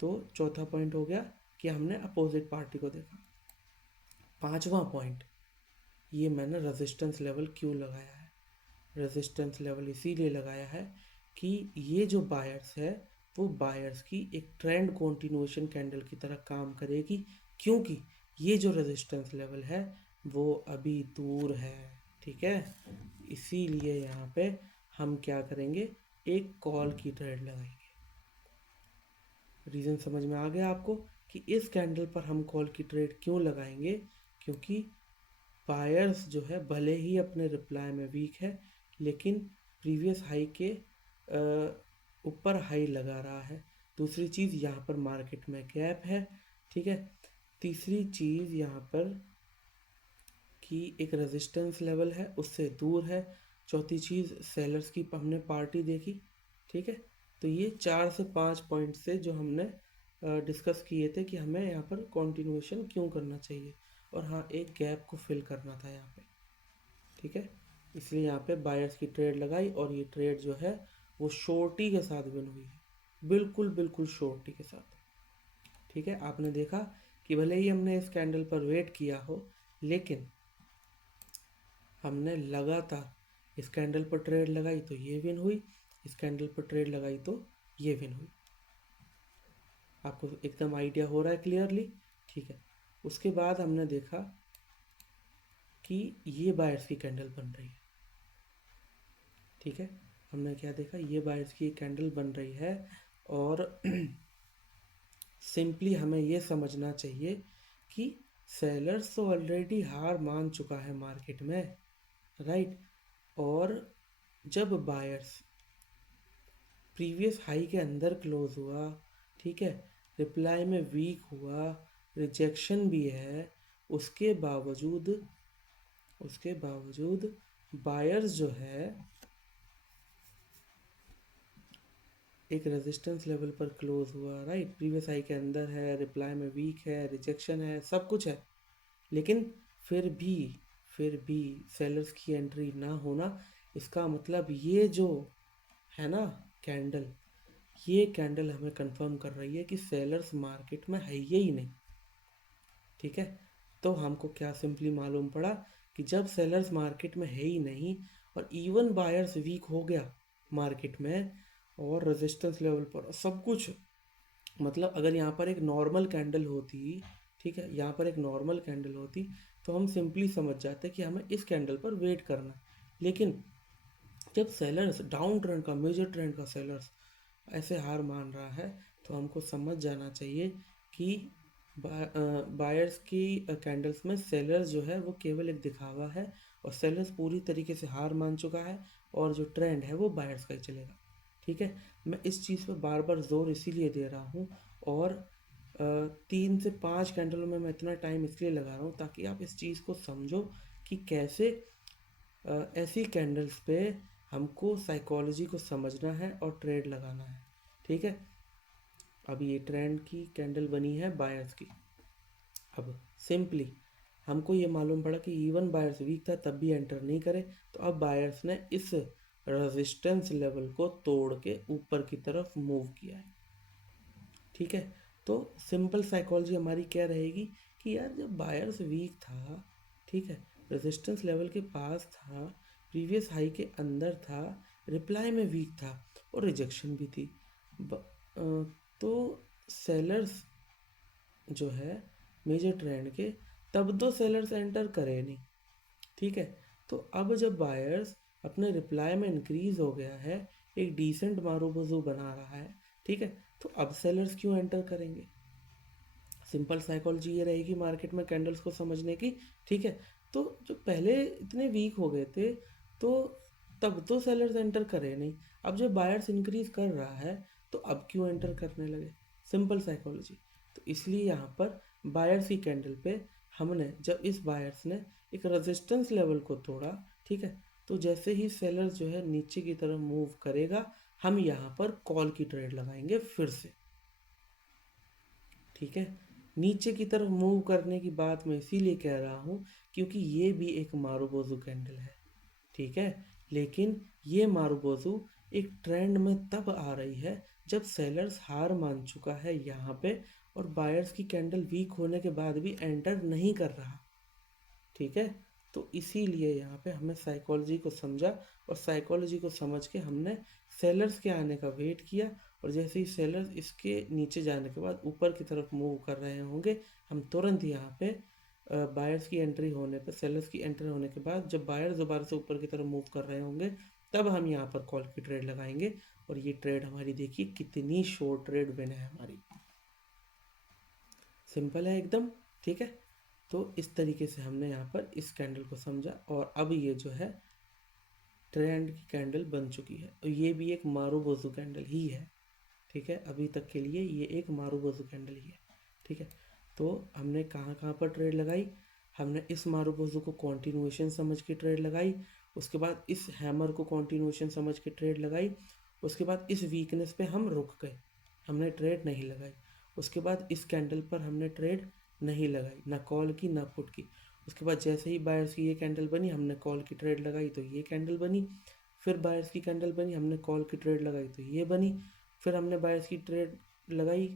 तो चौथा पॉइंट हो गया कि हमने अपोजिट पार्टी को देखा। पांचवा पॉइंट, ये मैंने रेजिस्टेंस लेवल क्यों लगाया है। रेजिस्टेंस लेवल इसीलिए लगाया है कि ये जो बायर्स है वो बायर्स की एक ट्रेंड कंटिन्यूएशन कैंडल की तरह काम करेगी, क्योंकि ये जो रेजिस्टेंस लेवल है वो अभी दूर है, ठीक है। इसीलिए यहाँ पे हम क्या करेंगे, एक कॉल की ट्रेड लगाएंगे। रीज़न समझ में आ गया आपको कि इस कैंडल पर हम कॉल की ट्रेड क्यों लगाएंगे? क्योंकि बायर्स जो है भले ही अपने रिप्लाई में वीक है लेकिन प्रीवियस हाई के ऊपर हाई लगा रहा है। दूसरी चीज़ यहाँ पर मार्केट में गैप है, ठीक है। तीसरी चीज़ यहाँ पर कि एक रेजिस्टेंस लेवल है उससे दूर है। चौथी चीज़ सेलर्स की हमने पार्टी देखी, ठीक है। तो ये 4 से 5 पॉइंट से जो हमने डिस्कस किए थे कि हमें यहाँ पर कंटिन्यूएशन क्यों करना चाहिए, और हाँ एक गैप को फिल करना था यहाँ पे, ठीक है। इसलिए यहाँ पे बायर्स की ट्रेड लगाई और ये ट्रेड जो है वो शॉर्टी के साथ विन हुई है, बिल्कुल बिल्कुल शॉर्टी के साथ, ठीक है। आपने देखा कि भले ही हमने इस कैंडल पर वेट किया हो लेकिन हमने लगातार इस कैंडल पर ट्रेड लगाई तो ये विन हुई, इस कैंडल पर ट्रेड लगाई तो ये विन हुई। आपको एकदम आइडिया हो रहा है क्लियरली, ठीक है। उसके बाद हमने देखा कि ये बायर्स की कैंडल बन रही है, ठीक है। हमने क्या देखा, ये बायर्स की कैंडल बन रही है और सिंपली हमें ये समझना चाहिए कि सेलर्स तो ऑलरेडी हार मान चुका है मार्केट में, राइट। और जब बायर्स प्रीवियस हाई के अंदर क्लोज हुआ, ठीक है, रिप्लाई में वीक हुआ, रिजेक्शन भी है, उसके बावजूद बायर्स जो है एक रेजिस्टेंस लेवल पर क्लोज हुआ, राइट। प्रीवियस हाई के अंदर है, रिप्लाई में वीक है, रिजेक्शन है, सब कुछ है, लेकिन फिर भी फिर भी सेलर्स की एंट्री ना होना, इसका मतलब ये जो है ना कैंडल, ये कैंडल हमें कंफर्म कर रही है कि सेलर्स मार्केट में है ही नहीं, ठीक है। तो हमको क्या सिंपली मालूम पड़ा कि जब सेलर्स मार्केट में है ही नहीं और इवन बायर्स वीक हो गया मार्केट में और रेजिस्टेंस लेवल पर सब कुछ, मतलब अगर यहाँ पर एक नॉर्मल कैंडल होती, ठीक है, यहाँ पर एक नॉर्मल कैंडल होती तो हम सिंपली समझ जाते कि हमें इस कैंडल पर वेट करना है। लेकिन जब सेलर्स डाउन ट्रेंड का, मेजर ट्रेंड का सेलर्स ऐसे हार मान रहा है तो हमको समझ जाना चाहिए कि बायर्स की कैंडल्स में सेलर्स जो है वो केवल एक दिखावा है और सेलर्स पूरी तरीके से हार मान चुका है और जो ट्रेंड है वो बायर्स का ही चलेगा। ठीक है, मैं इस चीज़ पर बार बार जोर इसीलिए दे रहा हूँ और 3 से 5 कैंडलों में मैं इतना टाइम इसलिए लगा रहा हूँ ताकि आप इस चीज़ को समझो कि कैसे ऐसी कैंडल्स पे हमको साइकोलॉजी को समझना है और ट्रेड लगाना है। ठीक है, अब ये ट्रेंड की कैंडल बनी है बायर्स की। अब सिंपली हमको ये मालूम पड़ा कि इवन बायर्स वीक था तब भी एंटर नहीं करे, तो अब बायर्स ने इस रेजिस्टेंस लेवल को तोड़ के ऊपर की तरफ मूव किया है। ठीक है, तो सिंपल साइकोलॉजी हमारी क्या रहेगी कि यार जब बायर्स वीक था, ठीक है, रेजिस्टेंस लेवल के पास था, प्रीवियस हाई के अंदर था, रिप्लाई में वीक था और रिजेक्शन भी थी, तो सेलर्स जो है मेजर ट्रेंड के, तब तो सेलर्स एंटर करे नहीं। ठीक है, तो अब जब बायर्स अपने रिप्लाई में इंक्रीज हो गया है, एक डिसेंट मारूबोजू बना रहा है, ठीक है, तो अब सेलर्स क्यों एंटर करेंगे? सिंपल साइकोलॉजी ये रहेगी मार्केट में कैंडल्स को समझने की। ठीक है, तो जो पहले इतने वीक हो गए थे तो तब तो सेलर्स एंटर करे नहीं, अब जब बायर्स इंक्रीज कर रहा है तो अब क्यों एंटर करने लगे? Simple psychology. तो इसलिए यहाँ पर बायर्स की कैंडल पे हमने, जब इस बायर्स ने एक रेजिस्टेंस लेवल को तोड़ा, ठीक है, तो जैसे ही सेलर्स जो है नीचे की तरफ मूव करेगा, हम यहाँ पर कॉल की ट्रेड लगाएंगे फिर से। ठीक है, नीचे की तरफ मूव करने की बात मैं इसीलिए कह रहा हूँ क्योंकि ये भी एक मारूबोजू कैंडल है। ठीक है, लेकिन ये मारूबोजू एक ट्रेंड में तब आ रही है जब सेलर्स हार मान चुका है यहाँ पे और बायर्स की कैंडल वीक होने के बाद भी एंटर नहीं कर रहा। ठीक है, तो इसीलिए यहाँ पे हमें साइकोलॉजी को समझा और साइकोलॉजी को समझ के हमने सेलर्स के आने का वेट किया और जैसे ही सेलर्स इसके नीचे जाने के बाद ऊपर की तरफ मूव कर रहे होंगे, हम तुरंत यहाँ पे बायर्स की एंट्री होने पर, सेलर्स की एंट्री होने के बाद जब बायर्स दोबारा से ऊपर की तरफ मूव कर रहे होंगे तब हम यहाँ पर कॉल की ट्रेड लगाएंगे और ये ट्रेड हमारी देखिए कितनी शॉर्ट ट्रेड बने है हमारी। सिंपल है एकदम। ठीक है, तो इस तरीके से हमने यहाँ पर इस कैंडल को समझा और अब ये जो है ट्रेंड की कैंडल बन चुकी है और ये भी एक मारूबोजू कैंडल ही है। ठीक है, अभी तक के लिए ये एक मारूबोजू कैंडल ही है। ठीक है, तो हमने कहाँ कहाँ पर ट्रेड लगाई? हमने इस मारूबोजू को कॉन्टिन्यूएशन समझ के ट्रेड लगाई, उसके बाद इस हैमर को कॉन्टिन्यूएशन समझ के ट्रेड लगाई, उसके बाद इस वीकनेस पे हम रुक गए, हमने ट्रेड नहीं लगाई, उसके बाद इस कैंडल पर हमने ट्रेड नहीं लगाई, ना कॉल की ना पुट की। उसके बाद जैसे ही बायर्स की ये कैंडल बनी हमने कॉल की ट्रेड लगाई तो ये कैंडल बनी, फिर बायर्स की कैंडल बनी हमने कॉल की ट्रेड लगाई तो ये बनी, फिर हमने बायर्स की ट्रेड लगाई,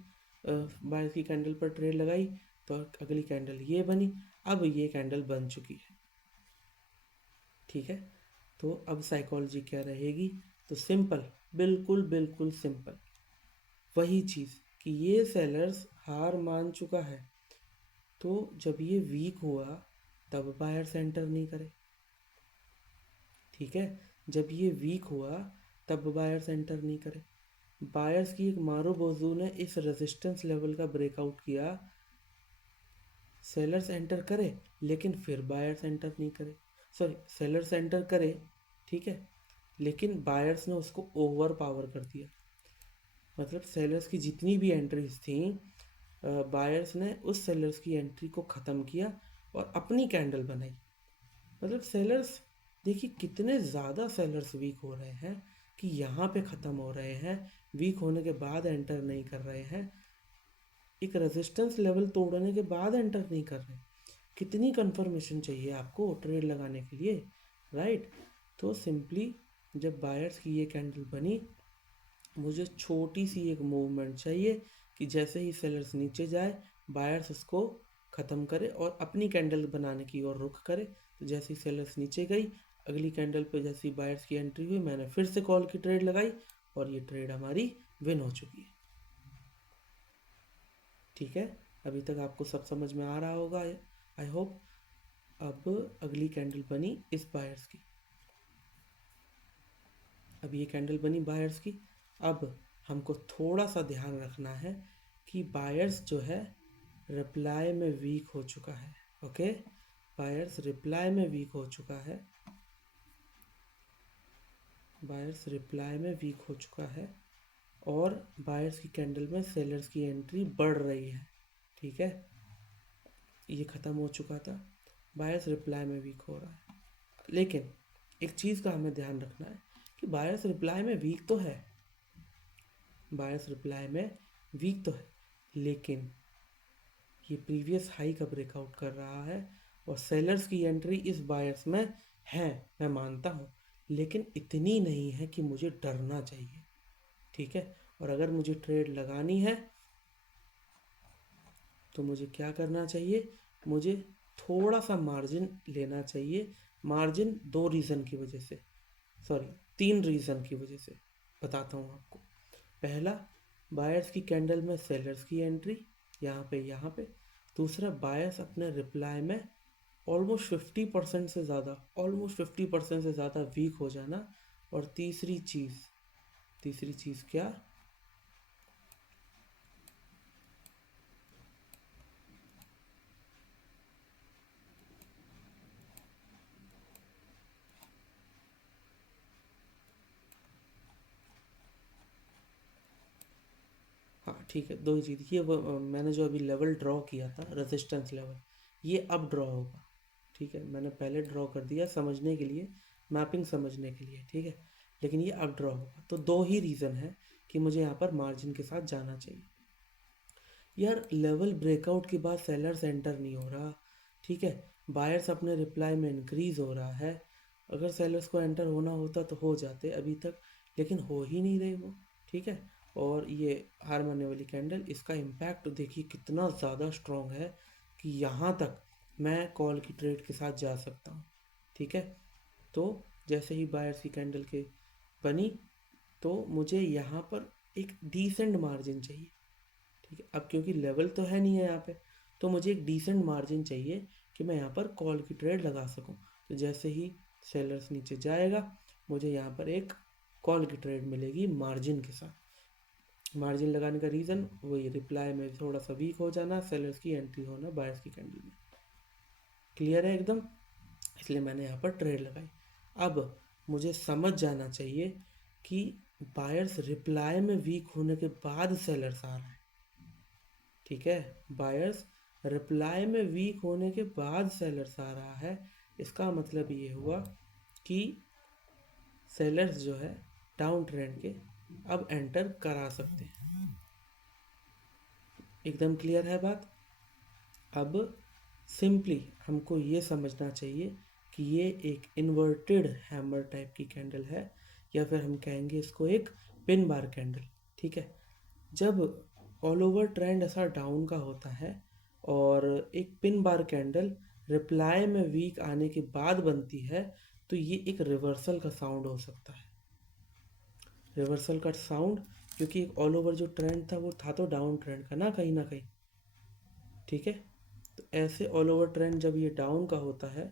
बायर्स की कैंडल पर ट्रेड लगाई तो अगली कैंडल ये बनी, अब ये कैंडल बन चुकी है। ठीक है, तो अब साइकोलॉजी क्या रहेगी? तो सिंपल, बिल्कुल बिल्कुल सिंपल, वही चीज़ कि ये सेलर्स हार मान चुका है, तो जब ये वीक हुआ तब बायर्स एंटर नहीं करे। ठीक है, जब ये वीक हुआ तब बायर्स एंटर नहीं करे। बायर्स की एक मारूबोजू ने इस रेजिस्टेंस लेवल का ब्रेकआउट किया, सेलर्स एंटर करे लेकिन फिर बायर्स एंटर नहीं करे, सॉरी सेलर्स एंटर करे, ठीक है, लेकिन बायर्स ने उसको ओवर पावर कर दिया। मतलब सेलर्स की जितनी भी एंट्रीज थी, बायर्स ने उस सेलर्स की एंट्री को ख़त्म किया और अपनी कैंडल बनाई। मतलब सेलर्स, देखिए कितने ज़्यादा सेलर्स वीक हो रहे हैं कि यहाँ पे ख़त्म हो रहे हैं, वीक होने के बाद एंटर नहीं कर रहे हैं, एक रेजिस्टेंस लेवल तोड़ने के बाद एंटर नहीं कर रहे। कितनी कंफर्मेशन चाहिए आपको ट्रेड लगाने के लिए, राइट? तो सिंपली जब बायर्स की ये कैंडल बनी, मुझे छोटी सी एक मूवमेंट चाहिए कि जैसे ही सेलर्स नीचे जाए बायर्स उसको ख़त्म करे और अपनी कैंडल बनाने की ओर रुख करे। तो जैसे ही सेलर्स नीचे गई, अगली कैंडल पे जैसी बायर्स की एंट्री हुई, मैंने फिर से कॉल की ट्रेड लगाई और ये ट्रेड हमारी विन हो चुकी है। ठीक है, अभी तक आपको सब समझ में आ रहा होगा आई होप। अब अगली कैंडल बनी इस बायर्स की, अब ये कैंडल बनी बायर्स की। अब हमको थोड़ा सा ध्यान रखना है कि बायर्स जो है रिप्लाई में वीक हो चुका है। ओके, बायर्स रिप्लाई में वीक हो चुका है, बायर्स रिप्लाई में वीक हो चुका है और बायर्स की कैंडल में सेलर्स की एंट्री बढ़ रही है। ठीक है, ये ख़त्म हो चुका था, बायर्स रिप्लाई में वीक हो रहा है। लेकिन एक चीज़ का हमें ध्यान रखना है कि बायर्स रिप्लाई में वीक तो है, बायर्स रिप्लाई में वीक तो है, लेकिन ये प्रीवियस हाई का ब्रेकआउट कर रहा है और सेलर्स की एंट्री इस बायर्स में है, मैं मानता हूँ, लेकिन इतनी नहीं है कि मुझे डरना चाहिए। ठीक है, और अगर मुझे ट्रेड लगानी है तो मुझे क्या करना चाहिए, मुझे थोड़ा सा मार्जिन लेना चाहिए। मार्जिन दो रीज़न की वजह से, सॉरी तीन रीज़न की वजह से बताता हूँ आपको। पहला, बायर्स की कैंडल में सेलर्स की एंट्री यहाँ पे। दूसरा, बायर्स अपने रिप्लाई में ऑलमोस्ट 50% से ज़्यादा, ऑलमोस्ट 50% से ज़्यादा वीक हो जाना। और तीसरी चीज़ क्या, हाँ ठीक है, दो ही चीज़, ये वो मैंने जो अभी लेवल ड्रॉ किया था रेजिस्टेंस लेवल, ये अब ड्रॉ होगा। ठीक है, मैंने पहले ड्रॉ कर दिया समझने के लिए, मैपिंग समझने के लिए। ठीक है, लेकिन ये अब ड्रॉ होगा। तो दो ही रीज़न है कि मुझे यहाँ पर मार्जिन के साथ जाना चाहिए। यार लेवल ब्रेकआउट के बाद सेलर्स एंटर नहीं हो रहा। ठीक है, बायर्स अपने रिप्लाई में इंक्रीज़ हो रहा है। अगर सेलर्स को एंटर होना होता तो हो जाते अभी तक, लेकिन हो ही नहीं रहे वो। ठीक है, और ये हार मानने वाली कैंडल, इसका इम्पैक्ट देखिए कितना ज़्यादा स्ट्रॉन्ग है कि यहाँ तक मैं कॉल की ट्रेड के साथ जा सकता हूँ। ठीक है, तो जैसे ही बायर्स की कैंडल के बनी तो मुझे यहाँ पर एक डिसेंट मार्जिन चाहिए। ठीक है, अब क्योंकि लेवल तो है नहीं है यहाँ पे, तो मुझे एक डिसेंट मार्जिन चाहिए कि मैं यहाँ पर कॉल की ट्रेड लगा सकूँ। तो जैसे ही सेलर्स नीचे जाएगा, मुझे यहाँ पर एक कॉल की ट्रेड मिलेगी मार्जिन के साथ। मार्जिन लगाने का रीज़न वही, रिप्लाई में थोड़ा सा वीक हो जाना, सेलर्स की एंट्री होना बायर्स की कैंडल में। क्लियर है एकदम, इसलिए मैंने यहाँ पर ट्रेड लगाई। अब मुझे समझ जाना चाहिए कि बायर्स रिप्लाई में वीक होने के बाद सेलर्स आ रहा है। ठीक है, बायर्स रिप्लाई में वीक होने के बाद सेलर्स आ रहा है, इसका मतलब ये हुआ कि सेलर्स जो है डाउन ट्रेंड के अब एंटर करा सकते हैं। एकदम क्लियर है बात। अब सिंपली हमको ये समझना चाहिए कि ये एक इन्वर्टेड हैमर टाइप की कैंडल है, या फिर हम कहेंगे इसको एक पिन बार कैंडल। ठीक है, जब ऑल ओवर ट्रेंड ऐसा डाउन का होता है और एक पिन बार कैंडल रिप्लाई में वीक आने के बाद बनती है, तो ये एक रिवर्सल का साउंड हो सकता है। रिवर्सल का साउंड, क्योंकि एक ऑल ओवर जो ट्रेंड था वो था तो डाउन ट्रेंड का ना कहीं। ठीक है, तो ऐसे ऑल ओवर ट्रेंड जब ये डाउन का होता है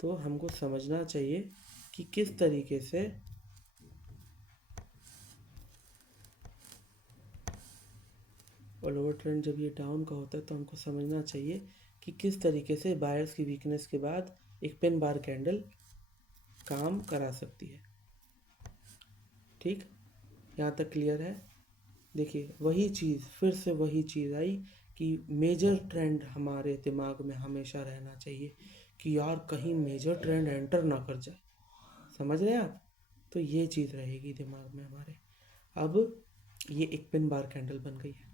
तो हमको समझना चाहिए कि किस तरीके से ऑल ओवर ट्रेंड जब ये डाउन का होता है तो हमको समझना चाहिए कि किस तरीके से बायर्स की वीकनेस के बाद एक पिन बार कैंडल काम करा सकती है। ठीक, यहाँ तक क्लियर है। देखिए वही चीज़, फिर से वही चीज़ आई कि मेजर ट्रेंड हमारे दिमाग में हमेशा रहना चाहिए कि यार कहीं मेजर ट्रेंड एंटर ना कर जाए। समझ रहे हैं आप, तो ये चीज़ रहेगी दिमाग में हमारे। अब ये एक पिन बार कैंडल बन गई है,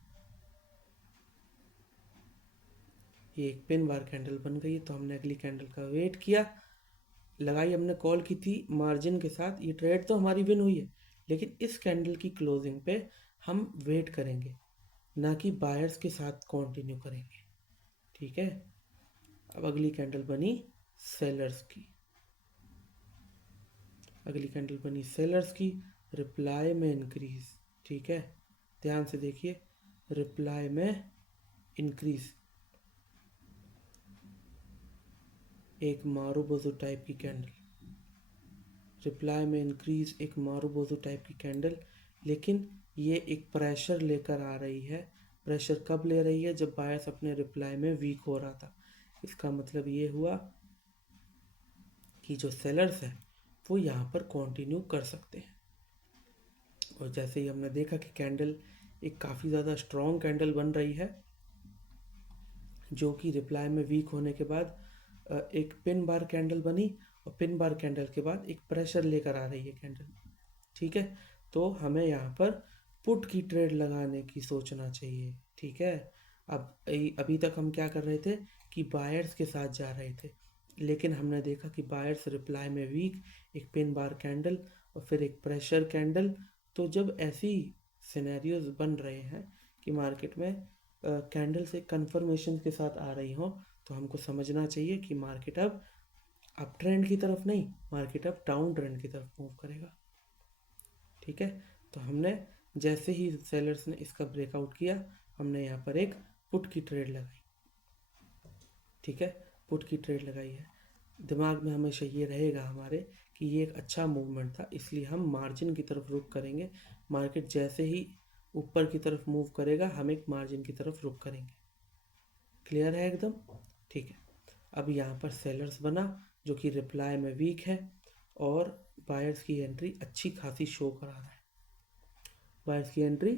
ये एक पिन बार कैंडल बन गई है, तो हमने अगली कैंडल का वेट किया, लगाई, हमने कॉल की थी मार्जिन के साथ। ये ट्रेड तो हमारी विन हुई है, लेकिन इस कैंडल की क्लोजिंग पे हम वेट करेंगे, ना कि बायर्स के साथ कंटिन्यू करेंगे। ठीक है। अब अगली कैंडल बनी सेलर्स की, अगली कैंडल बनी सेलर्स की, रिप्लाई में इंक्रीज, ठीक है। ध्यान से देखिए, रिप्लाई में इंक्रीज, एक मारूबोजो टाइप की कैंडल, रिप्लाई में इंक्रीज एक मारूबोजो टाइप की कैंडल, लेकिन ये एक प्रेशर लेकर आ रही है। प्रेशर कब ले रही है? जब बायर्स अपने रिप्लाई में वीक हो रहा था। इसका मतलब ये हुआ कि जो सेलर्स है वो यहाँ पर कंटिन्यू कर सकते हैं। और जैसे ही हमने देखा कि कैंडल एक काफ़ी ज़्यादा स्ट्रॉन्ग कैंडल बन रही है, जो कि रिप्लाई में वीक होने के बाद एक पिन बार कैंडल बनी, और पिन बार कैंडल के बाद एक प्रेशर लेकर आ रही है कैंडल, ठीक है। तो हमें यहाँ पर पुट की ट्रेड लगाने की सोचना चाहिए, ठीक है। अब अभी तक हम क्या कर रहे थे कि बायर्स के साथ जा रहे थे, लेकिन हमने देखा कि बायर्स रिप्लाई में वीक, एक पिन बार कैंडल और फिर एक प्रेशर कैंडल। तो जब ऐसी सिनेरियोज बन रहे हैं कि मार्केट में कैंडल से कंफर्मेशन के साथ आ रही हो, तो हमको समझना चाहिए कि मार्केट अब अप ट्रेंड की तरफ नहीं, मार्केट अब डाउन ट्रेंड की तरफ मूव करेगा, ठीक है। तो हमने जैसे ही सेलर्स ने इसका ब्रेकआउट किया, हमने यहाँ पर एक पुट की ट्रेड लगाई, ठीक है। पुट की ट्रेड लगाई है, दिमाग में हमेशा ये रहेगा हमारे कि ये एक अच्छा मूवमेंट था, इसलिए हम मार्जिन की तरफ रुख करेंगे। मार्केट जैसे ही ऊपर की तरफ मूव करेगा, हम एक मार्जिन की तरफ रुख करेंगे। क्लियर है एकदम? ठीक है। अब यहाँ पर सेलर्स बना जो कि रिप्लाई में वीक है, और बायर्स की एंट्री अच्छी खासी शो करा रहा है, बायर्स की एंट्री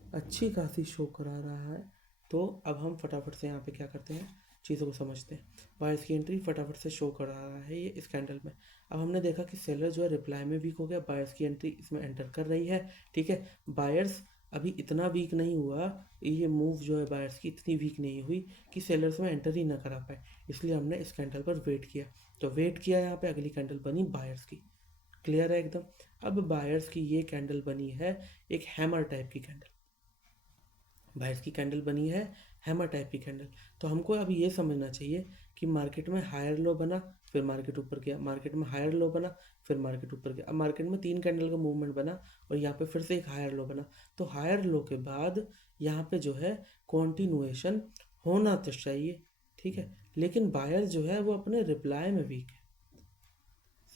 अच्छी खासी शो करा रहा है। तो अब हम फटाफट से यहाँ पे क्या करते हैं, चीज़ों को समझते हैं। बायर्स की एंट्री फटाफट से शो करा रहा है ये इस कैंडल में। अब हमने देखा कि सेलर जो है रिप्लाई में वीक हो गया, बायर्स की एंट्री इसमें एंटर कर रही है, ठीक है। बायर्स अभी इतना वीक नहीं हुआ, ये मूव जो है बायर्स की इतनी वीक नहीं हुई कि सेलर्स में एंटर ही ना करा पाए, इसलिए हमने इस कैंडल पर वेट किया। तो वेट किया, यहाँ पे अगली कैंडल बनी बायर्स की। क्लियर है एकदम? अब बायर्स की ये कैंडल बनी है एक हैमर टाइप की कैंडल, बायर्स की कैंडल बनी है हैमर टाइप की कैंडल। तो हमको अब ये समझना चाहिए कि मार्केट में हायर लो बना, फिर मार्केट ऊपर गया, मार्केट में हायर लो बना, फिर मार्केट ऊपर गया। अब मार्केट में 3 कैंडल का मूवमेंट बना, और यहाँ पे फिर से एक हायर लो बना। तो हायर लो के बाद यहाँ पे जो है कॉन्टिन्यूएशन होना तो चाहिए, ठीक है, लेकिन बायर जो है वो अपने रिप्लाई में वीक है।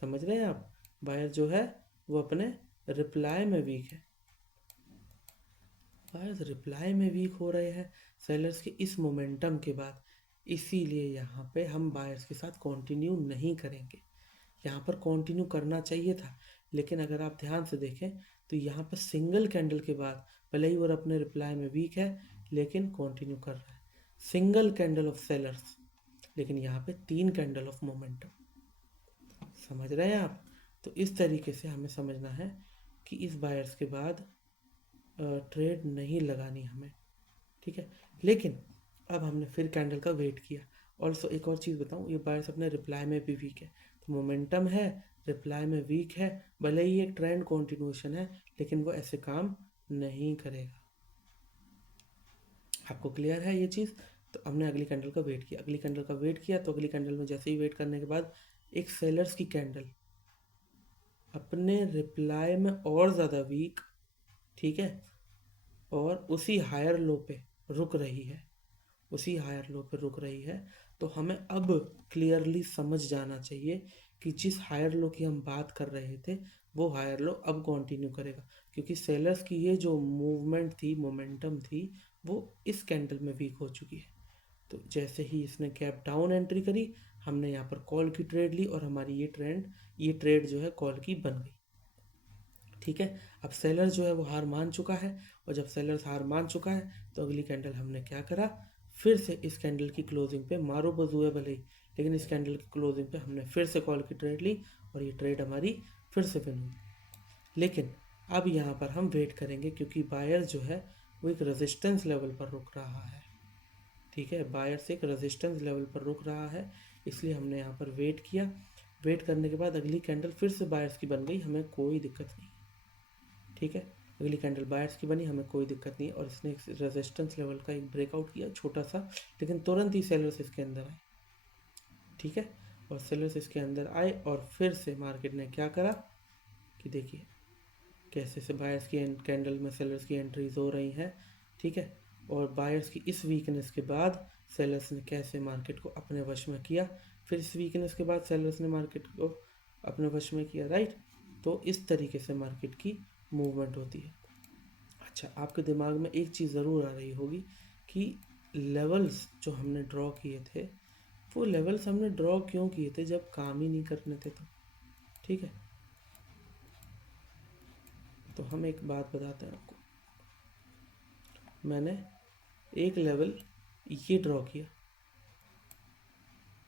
समझ रहे हैं आप? बायर जो है वो अपने रिप्लाई में वीक है, बायर्स रिप्लाई में वीक हो रहे हैं सेलर्स के इस मोमेंटम के बाद, इसीलिए यहाँ पे हम बायर्स के साथ कंटिन्यू नहीं करेंगे। यहाँ पर कंटिन्यू करना चाहिए था, लेकिन अगर आप ध्यान से देखें तो यहाँ पर सिंगल कैंडल के बाद, भले ही वो अपने रिप्लाई में वीक है लेकिन कंटिन्यू कर रहा है, सिंगल कैंडल ऑफ सेलर्स, लेकिन यहाँ पे 3 कैंडल ऑफ मोमेंटम। समझ रहे हैं आप? तो इस तरीके से हमें समझना है कि इस बायर्स के बाद ट्रेड नहीं लगानी हमें, ठीक है। लेकिन अब हमने फिर कैंडल का वेट किया। ऑल्सो एक और चीज़ बताऊं, ये बायर्स अपने रिप्लाई में भी वीक है, तो मोमेंटम है, रिप्लाई में वीक है, भले ही एक ट्रेंड कंटिन्यूएशन है, लेकिन वो ऐसे काम नहीं करेगा। आपको क्लियर है ये चीज़? तो हमने अगली कैंडल का वेट किया, अगली कैंडल का वेट किया, तो अगली कैंडल में जैसे ही वेट करने के बाद एक सेलर्स की कैंडल अपने रिप्लाई में और ज़्यादा वीक, ठीक है, और उसी हायर लो पे रुक रही है, उसी हायर लो पे रुक रही है। तो हमें अब क्लियरली समझ जाना चाहिए कि जिस हायर लो की हम बात कर रहे थे वो हायर लो अब कंटिन्यू करेगा, क्योंकि सेलर्स की ये जो मूवमेंट थी, मोमेंटम थी, वो इस कैंडल में वीक हो चुकी है। तो जैसे ही इसने गैप डाउन एंट्री करी, हमने यहाँ पर कॉल की ट्रेड ली, और हमारी ये ट्रेड जो है कॉल की बन गई, ठीक है। अब सेलर जो है वो हार मान चुका है, और जब सेलर हार मान चुका है तो अगली कैंडल हमने क्या करा, फिर से इस कैंडल की क्लोजिंग पे मारो बजू है भले ही, लेकिन इस कैंडल की क्लोजिंग पे हमने फिर से कॉल की ट्रेड ली, और ये ट्रेड हमारी फिर से विन हुई। लेकिन अब यहाँ पर हम वेट करेंगे, क्योंकि बायर जो है वो एक रेजिस्टेंस लेवल पर रुक रहा है, ठीक है। बायर से एक रेजिस्टेंस लेवल पर रुक रहा है, इसलिए हमने यहाँ पर वेट किया। वेट करने के बाद अगली कैंडल फिर से बायर्स की बन गई, हमें कोई दिक्कत नहीं, ठीक है। अगली कैंडल बायर्स की बनी, हमें कोई दिक्कत नहीं है, और इसने एक रेजिस्टेंस लेवल का एक ब्रेकआउट किया छोटा सा, लेकिन तुरंत ही सेलर्स इसके अंदर आए, ठीक है। और सेलर्स इसके अंदर आए और फिर से मार्केट ने क्या करा कि देखिए कैसे से बायर्स की कैंडल में सेलर्स की एंट्रीज हो रही हैं, ठीक है। और बायर्स की इस वीकनेस के बाद सेलर्स ने कैसे मार्केट को अपने वश में किया, फिर इस वीकनेस के बाद सेलर्स ने मार्केट को अपने वश में किया, राइट। तो इस तरीके से मार्केट की मूवमेंट होती है। अच्छा, आपके दिमाग में एक चीज़ ज़रूर आ रही होगी कि लेवल्स जो हमने ड्रॉ किए थे, वो लेवल्स हमने ड्रॉ क्यों किए थे जब काम ही नहीं करने थे, तो ठीक है। तो हम एक बात बताते हैं आपको, मैंने एक लेवल ये ड्रॉ किया,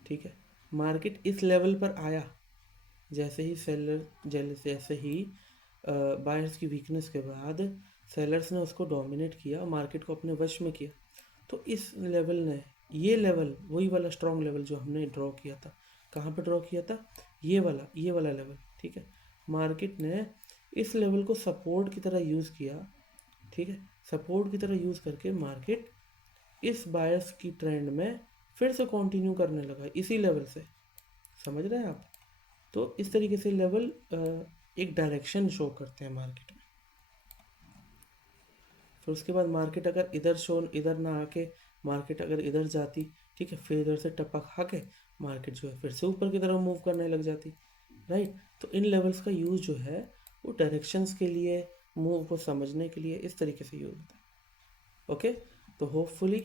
ठीक है। मार्केट इस लेवल पर आया, जैसे ही जैसे ही बायर्स की वीकनेस के बाद सेलर्स ने उसको डोमिनेट किया और मार्केट को अपने वश में किया। तो इस लेवल ने, ये लेवल वही वाला स्ट्रॉन्ग लेवल जो हमने ड्रॉ किया था, कहाँ पर ड्रॉ किया था, ये वाला लेवल, ठीक है। मार्केट ने इस लेवल को सपोर्ट की तरह यूज़ किया, ठीक है। सपोर्ट की तरह यूज़ करके मार्केट इस बायर्स की ट्रेंड में फिर से कंटिन्यू करने लगा इसी लेवल से, समझ रहे हैं आप। तो इस तरीके से लेवल एक डायरेक्शन शो करते हैं मार्केट में। फिर उसके बाद मार्केट अगर इधर ना आके मार्केट अगर इधर जाती, ठीक है, फिर इधर से टपक खा के मार्केट जो है फिर से ऊपर की तरफ मूव करने लग जाती, राइट। तो इन लेवल्स का यूज़ जो है वो डायरेक्शंस के लिए, मूव को समझने के लिए इस तरीके से यूज़ होता है। ओके, तो होपफुली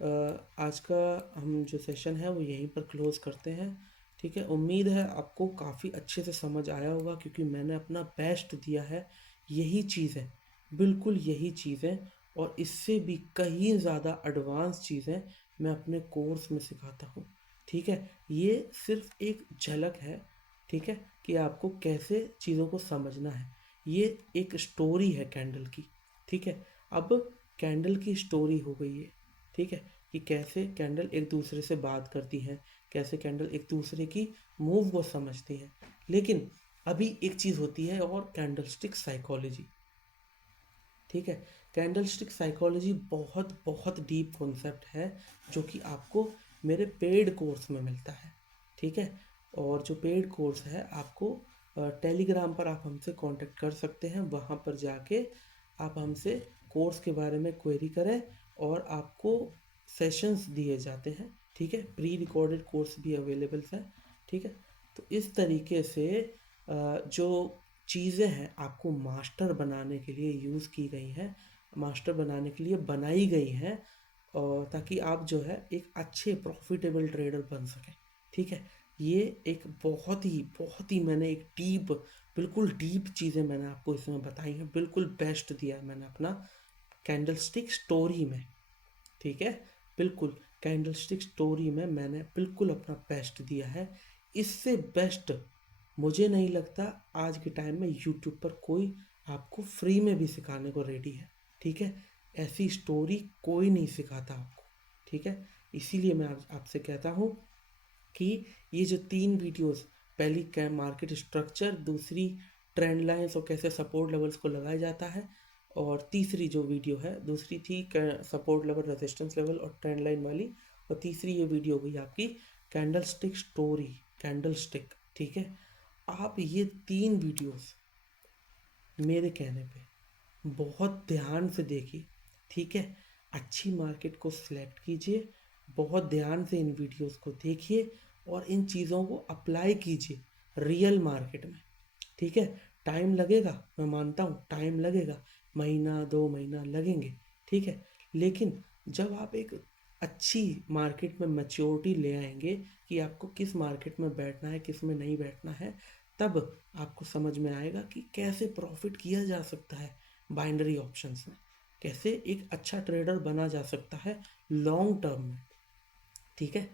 आज का हम जो सेशन है वो यहीं पर क्लोज़ करते हैं, ठीक है। उम्मीद है आपको काफ़ी अच्छे से समझ आया होगा, क्योंकि मैंने अपना बेस्ट दिया है। यही चीज़ है, बिल्कुल यही चीज़ है, और इससे भी कहीं ज़्यादा एडवांस चीज़ें मैं अपने कोर्स में सिखाता हूँ, ठीक है। ये सिर्फ एक झलक है, ठीक है, कि आपको कैसे चीज़ों को समझना है। ये एक स्टोरी है कैंडल की, ठीक है। अब कैंडल की स्टोरी हो गई है, ठीक है, कि कैसे कैंडल एक दूसरे से बात करती हैं, कैसे कैंडल एक दूसरे की मूव को समझती हैं। लेकिन अभी एक चीज़ होती है और कैंडलस्टिक साइकोलॉजी, ठीक है। कैंडलस्टिक साइकोलॉजी बहुत बहुत डीप कॉन्सेप्ट है, जो कि आपको मेरे पेड कोर्स में मिलता है, ठीक है। और जो पेड कोर्स है आपको टेलीग्राम पर आप हमसे कांटेक्ट कर सकते हैं, वहाँ पर जाके आप हमसे कोर्स के बारे में क्वेरी करें, और आपको सेशंस दिए जाते हैं, ठीक है। प्री रिकॉर्डेड कोर्स भी अवेलेबल है, ठीक है। तो इस तरीके से जो चीज़ें हैं आपको मास्टर बनाने के लिए यूज़ की गई हैं, मास्टर बनाने के लिए बनाई गई हैं, और ताकि आप जो है एक अच्छे प्रॉफिटेबल ट्रेडर बन सकें, ठीक है। ये एक बहुत ही मैंने एक बिल्कुल डीप चीज़ें मैंने आपको इसमें बताई हैं, बिल्कुल बेस्ट दिया है मैंने अपना कैंडलस्टिक स्टोरी में, ठीक है। बिल्कुल कैंडलस्टिक स्टोरी में मैंने बिल्कुल अपना बेस्ट दिया है। इससे बेस्ट मुझे नहीं लगता आज के टाइम में यूट्यूब पर कोई आपको फ्री में भी सिखाने को रेडी है, ठीक है। ऐसी स्टोरी कोई नहीं सिखाता आपको, ठीक है। इसीलिए मैं आपसे कहता हूँ कि ये जो 3 वीडियोस, पहली मार्केट स्ट्रक्चर, दूसरी ट्रेंड लाइंस और कैसे सपोर्ट लेवल्स को लगाया जाता है, और तीसरी जो वीडियो है दूसरी थी सपोर्ट लेवल, रेजिस्टेंस लेवल और ट्रेंड लाइन वाली, और तीसरी ये वीडियो हुई आपकी कैंडलस्टिक स्टोरी, कैंडलस्टिक, ठीक है। आप ये 3 वीडियोस मेरे कहने पे बहुत ध्यान से देखिए, ठीक है। अच्छी मार्केट को सिलेक्ट कीजिए, बहुत ध्यान से इन वीडियोस को देखिए, और इन चीज़ों को अप्लाई कीजिए रियल मार्केट में, ठीक है। टाइम लगेगा, मैं मानता हूँ टाइम लगेगा, महीना 2 महीना लगेंगे, ठीक है। लेकिन जब आप एक अच्छी मार्केट में मैच्योरिटी ले आएंगे कि आपको किस मार्केट में बैठना है, किस में नहीं बैठना है, तब आपको समझ में आएगा कि कैसे प्रॉफिट किया जा सकता है बाइनरी ऑप्शंस में, कैसे एक अच्छा ट्रेडर बना जा सकता है लॉन्ग टर्म में, ठीक है।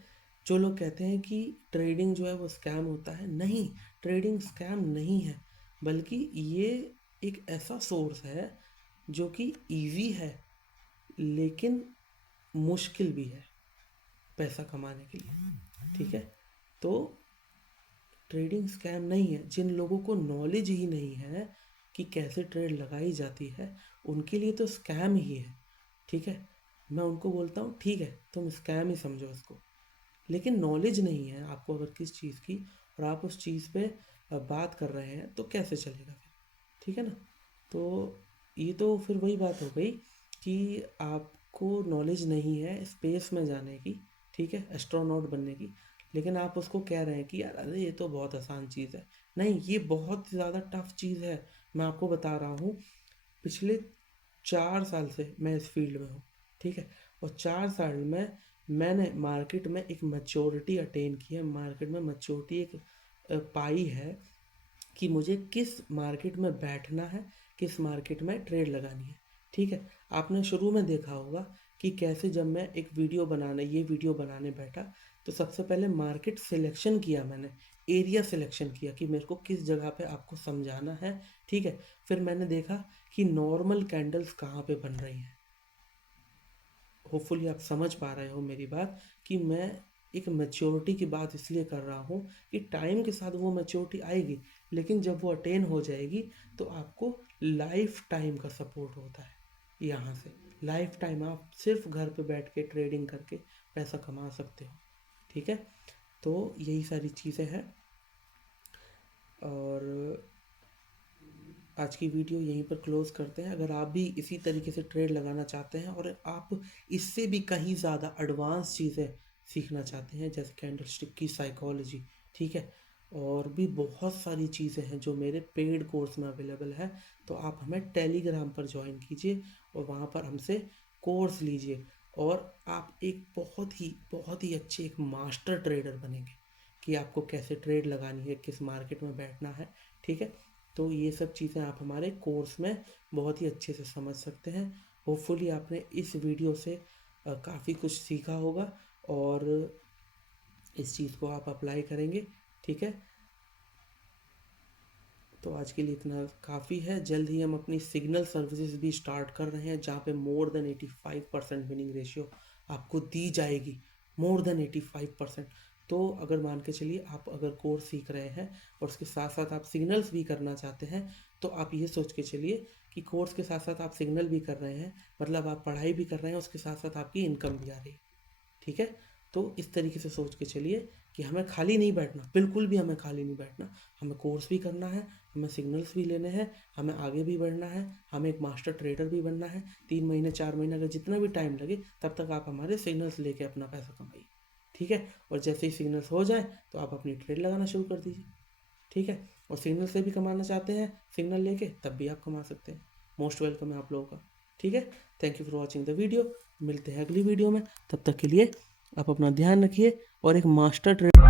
जो लोग कहते हैं कि ट्रेडिंग जो है वो स्कैम होता है, नहीं, ट्रेडिंग स्कैम नहीं है, बल्कि ये एक ऐसा सोर्स है जो कि इजी है, लेकिन मुश्किल भी है पैसा कमाने के लिए, ठीक है। तो ट्रेडिंग स्कैम नहीं है। जिन लोगों को नॉलेज ही नहीं है कि कैसे ट्रेड लगाई जाती है, उनके लिए तो स्कैम ही है। ठीक है, मैं उनको बोलता हूँ ठीक है तुम स्कैम ही समझो इसको, लेकिन नॉलेज नहीं है आपको अगर किस चीज़ की, और आप उस चीज़ पे बात कर रहे हैं तो कैसे चलेगा फिर। ठीक है ना। तो ये तो फिर वही बात हो गई कि आपको नॉलेज नहीं है स्पेस में जाने की, ठीक है, एस्ट्रोनॉट बनने की, लेकिन आप उसको कह रहे हैं कि यार अरे ये तो बहुत आसान चीज़ है। नहीं, ये बहुत ज़्यादा टफ चीज़ है। मैं आपको बता रहा हूँ, पिछले 4 साल से मैं इस फील्ड में हूँ। ठीक है, और 4 साल में मैंने मार्केट में एक मैच्योरिटी अटेन की है, मार्केट में मैच्योरिटी एक पाई है कि मुझे किस मार्केट में बैठना है, किस मार्केट में ट्रेड लगानी है। ठीक है, आपने शुरू में देखा होगा कि कैसे जब मैं एक ये वीडियो बनाने बैठा, तो सबसे पहले मार्केट सिलेक्शन किया मैंने, एरिया सिलेक्शन किया कि मेरे को किस जगह पे आपको समझाना है। ठीक है, फिर मैंने देखा कि नॉर्मल कैंडल्स कहाँ पे बन रही हैं। होपफुली आप समझ पा रहे हो मेरी बात कि मैं एक मैच्योरिटी की बात इसलिए कर रहा हूँ कि टाइम के साथ वो मैच्योरिटी आएगी, लेकिन जब वो अटेन हो जाएगी तो आपको लाइफ टाइम का सपोर्ट होता है। यहाँ से लाइफ टाइम आप सिर्फ घर पे बैठ के ट्रेडिंग करके पैसा कमा सकते हो। ठीक है, तो यही सारी चीज़ें हैं, और आज की वीडियो यहीं पर क्लोज़ करते हैं। अगर आप भी इसी तरीके से ट्रेड लगाना चाहते हैं और आप इससे भी कहीं ज़्यादा एडवांस चीज़ें सीखना चाहते हैं, जैसे कैंडलस्टिक की साइकोलॉजी, ठीक है, और भी बहुत सारी चीज़ें हैं जो मेरे पेड कोर्स में अवेलेबल है, तो आप हमें टेलीग्राम पर ज्वाइन कीजिए और वहाँ पर हमसे कोर्स लीजिए, और आप एक बहुत ही अच्छे एक मास्टर ट्रेडर बनेंगे कि आपको कैसे ट्रेड लगानी है, किस मार्केट में बैठना है। ठीक है, तो ये सब चीज़ें आप हमारे कोर्स में बहुत ही अच्छे से समझ सकते हैं। होपफुली आपने इस वीडियो से काफ़ी कुछ सीखा होगा और इस चीज़ को आप अप्लाई करेंगे। ठीक है, तो आज के लिए इतना काफ़ी है। जल्द ही हम अपनी सिग्नल सर्विसेज भी स्टार्ट कर रहे हैं, जहाँ पे मोर देन 85% विनिंग रेशियो आपको दी जाएगी, मोर देन 85%। तो अगर मान के चलिए आप अगर कोर्स सीख रहे हैं और उसके साथ साथ आप सिग्नल्स भी करना चाहते हैं, तो आप ये सोच के चलिए कि कोर्स के साथ साथ आप सिग्नल भी कर रहे हैं, मतलब आप पढ़ाई भी कर रहे हैं, उसके साथ साथ आपकी इनकम भी आ रही है। ठीक है, तो इस तरीके से सोच के चलिए कि हमें खाली नहीं बैठना, बिल्कुल भी हमें खाली नहीं बैठना, हमें कोर्स भी करना है, हमें सिग्नल्स भी लेने हैं, हमें आगे भी बढ़ना है, हमें एक मास्टर ट्रेडर भी बनना है। 3 महीने 4 महीने अगर जितना भी टाइम लगे, तब तक आप हमारे सिग्नल्स लेके अपना पैसा कमाइए। ठीक है, और जैसे ही सिग्नल्स हो जाए तो आप अपनी ट्रेड लगाना शुरू कर दीजिए। ठीक है, और सिग्नल से भी कमाना चाहते हैं, सिग्नल लेके तब भी आप कमा सकते हैं। मोस्ट वेलकम है आप लोगों का। ठीक है, thank you for watching the video. मिलते हैं अगली वीडियो में, तब तक के लिए आप अपना ध्यान रखिए और एक मास्टर ट्रेड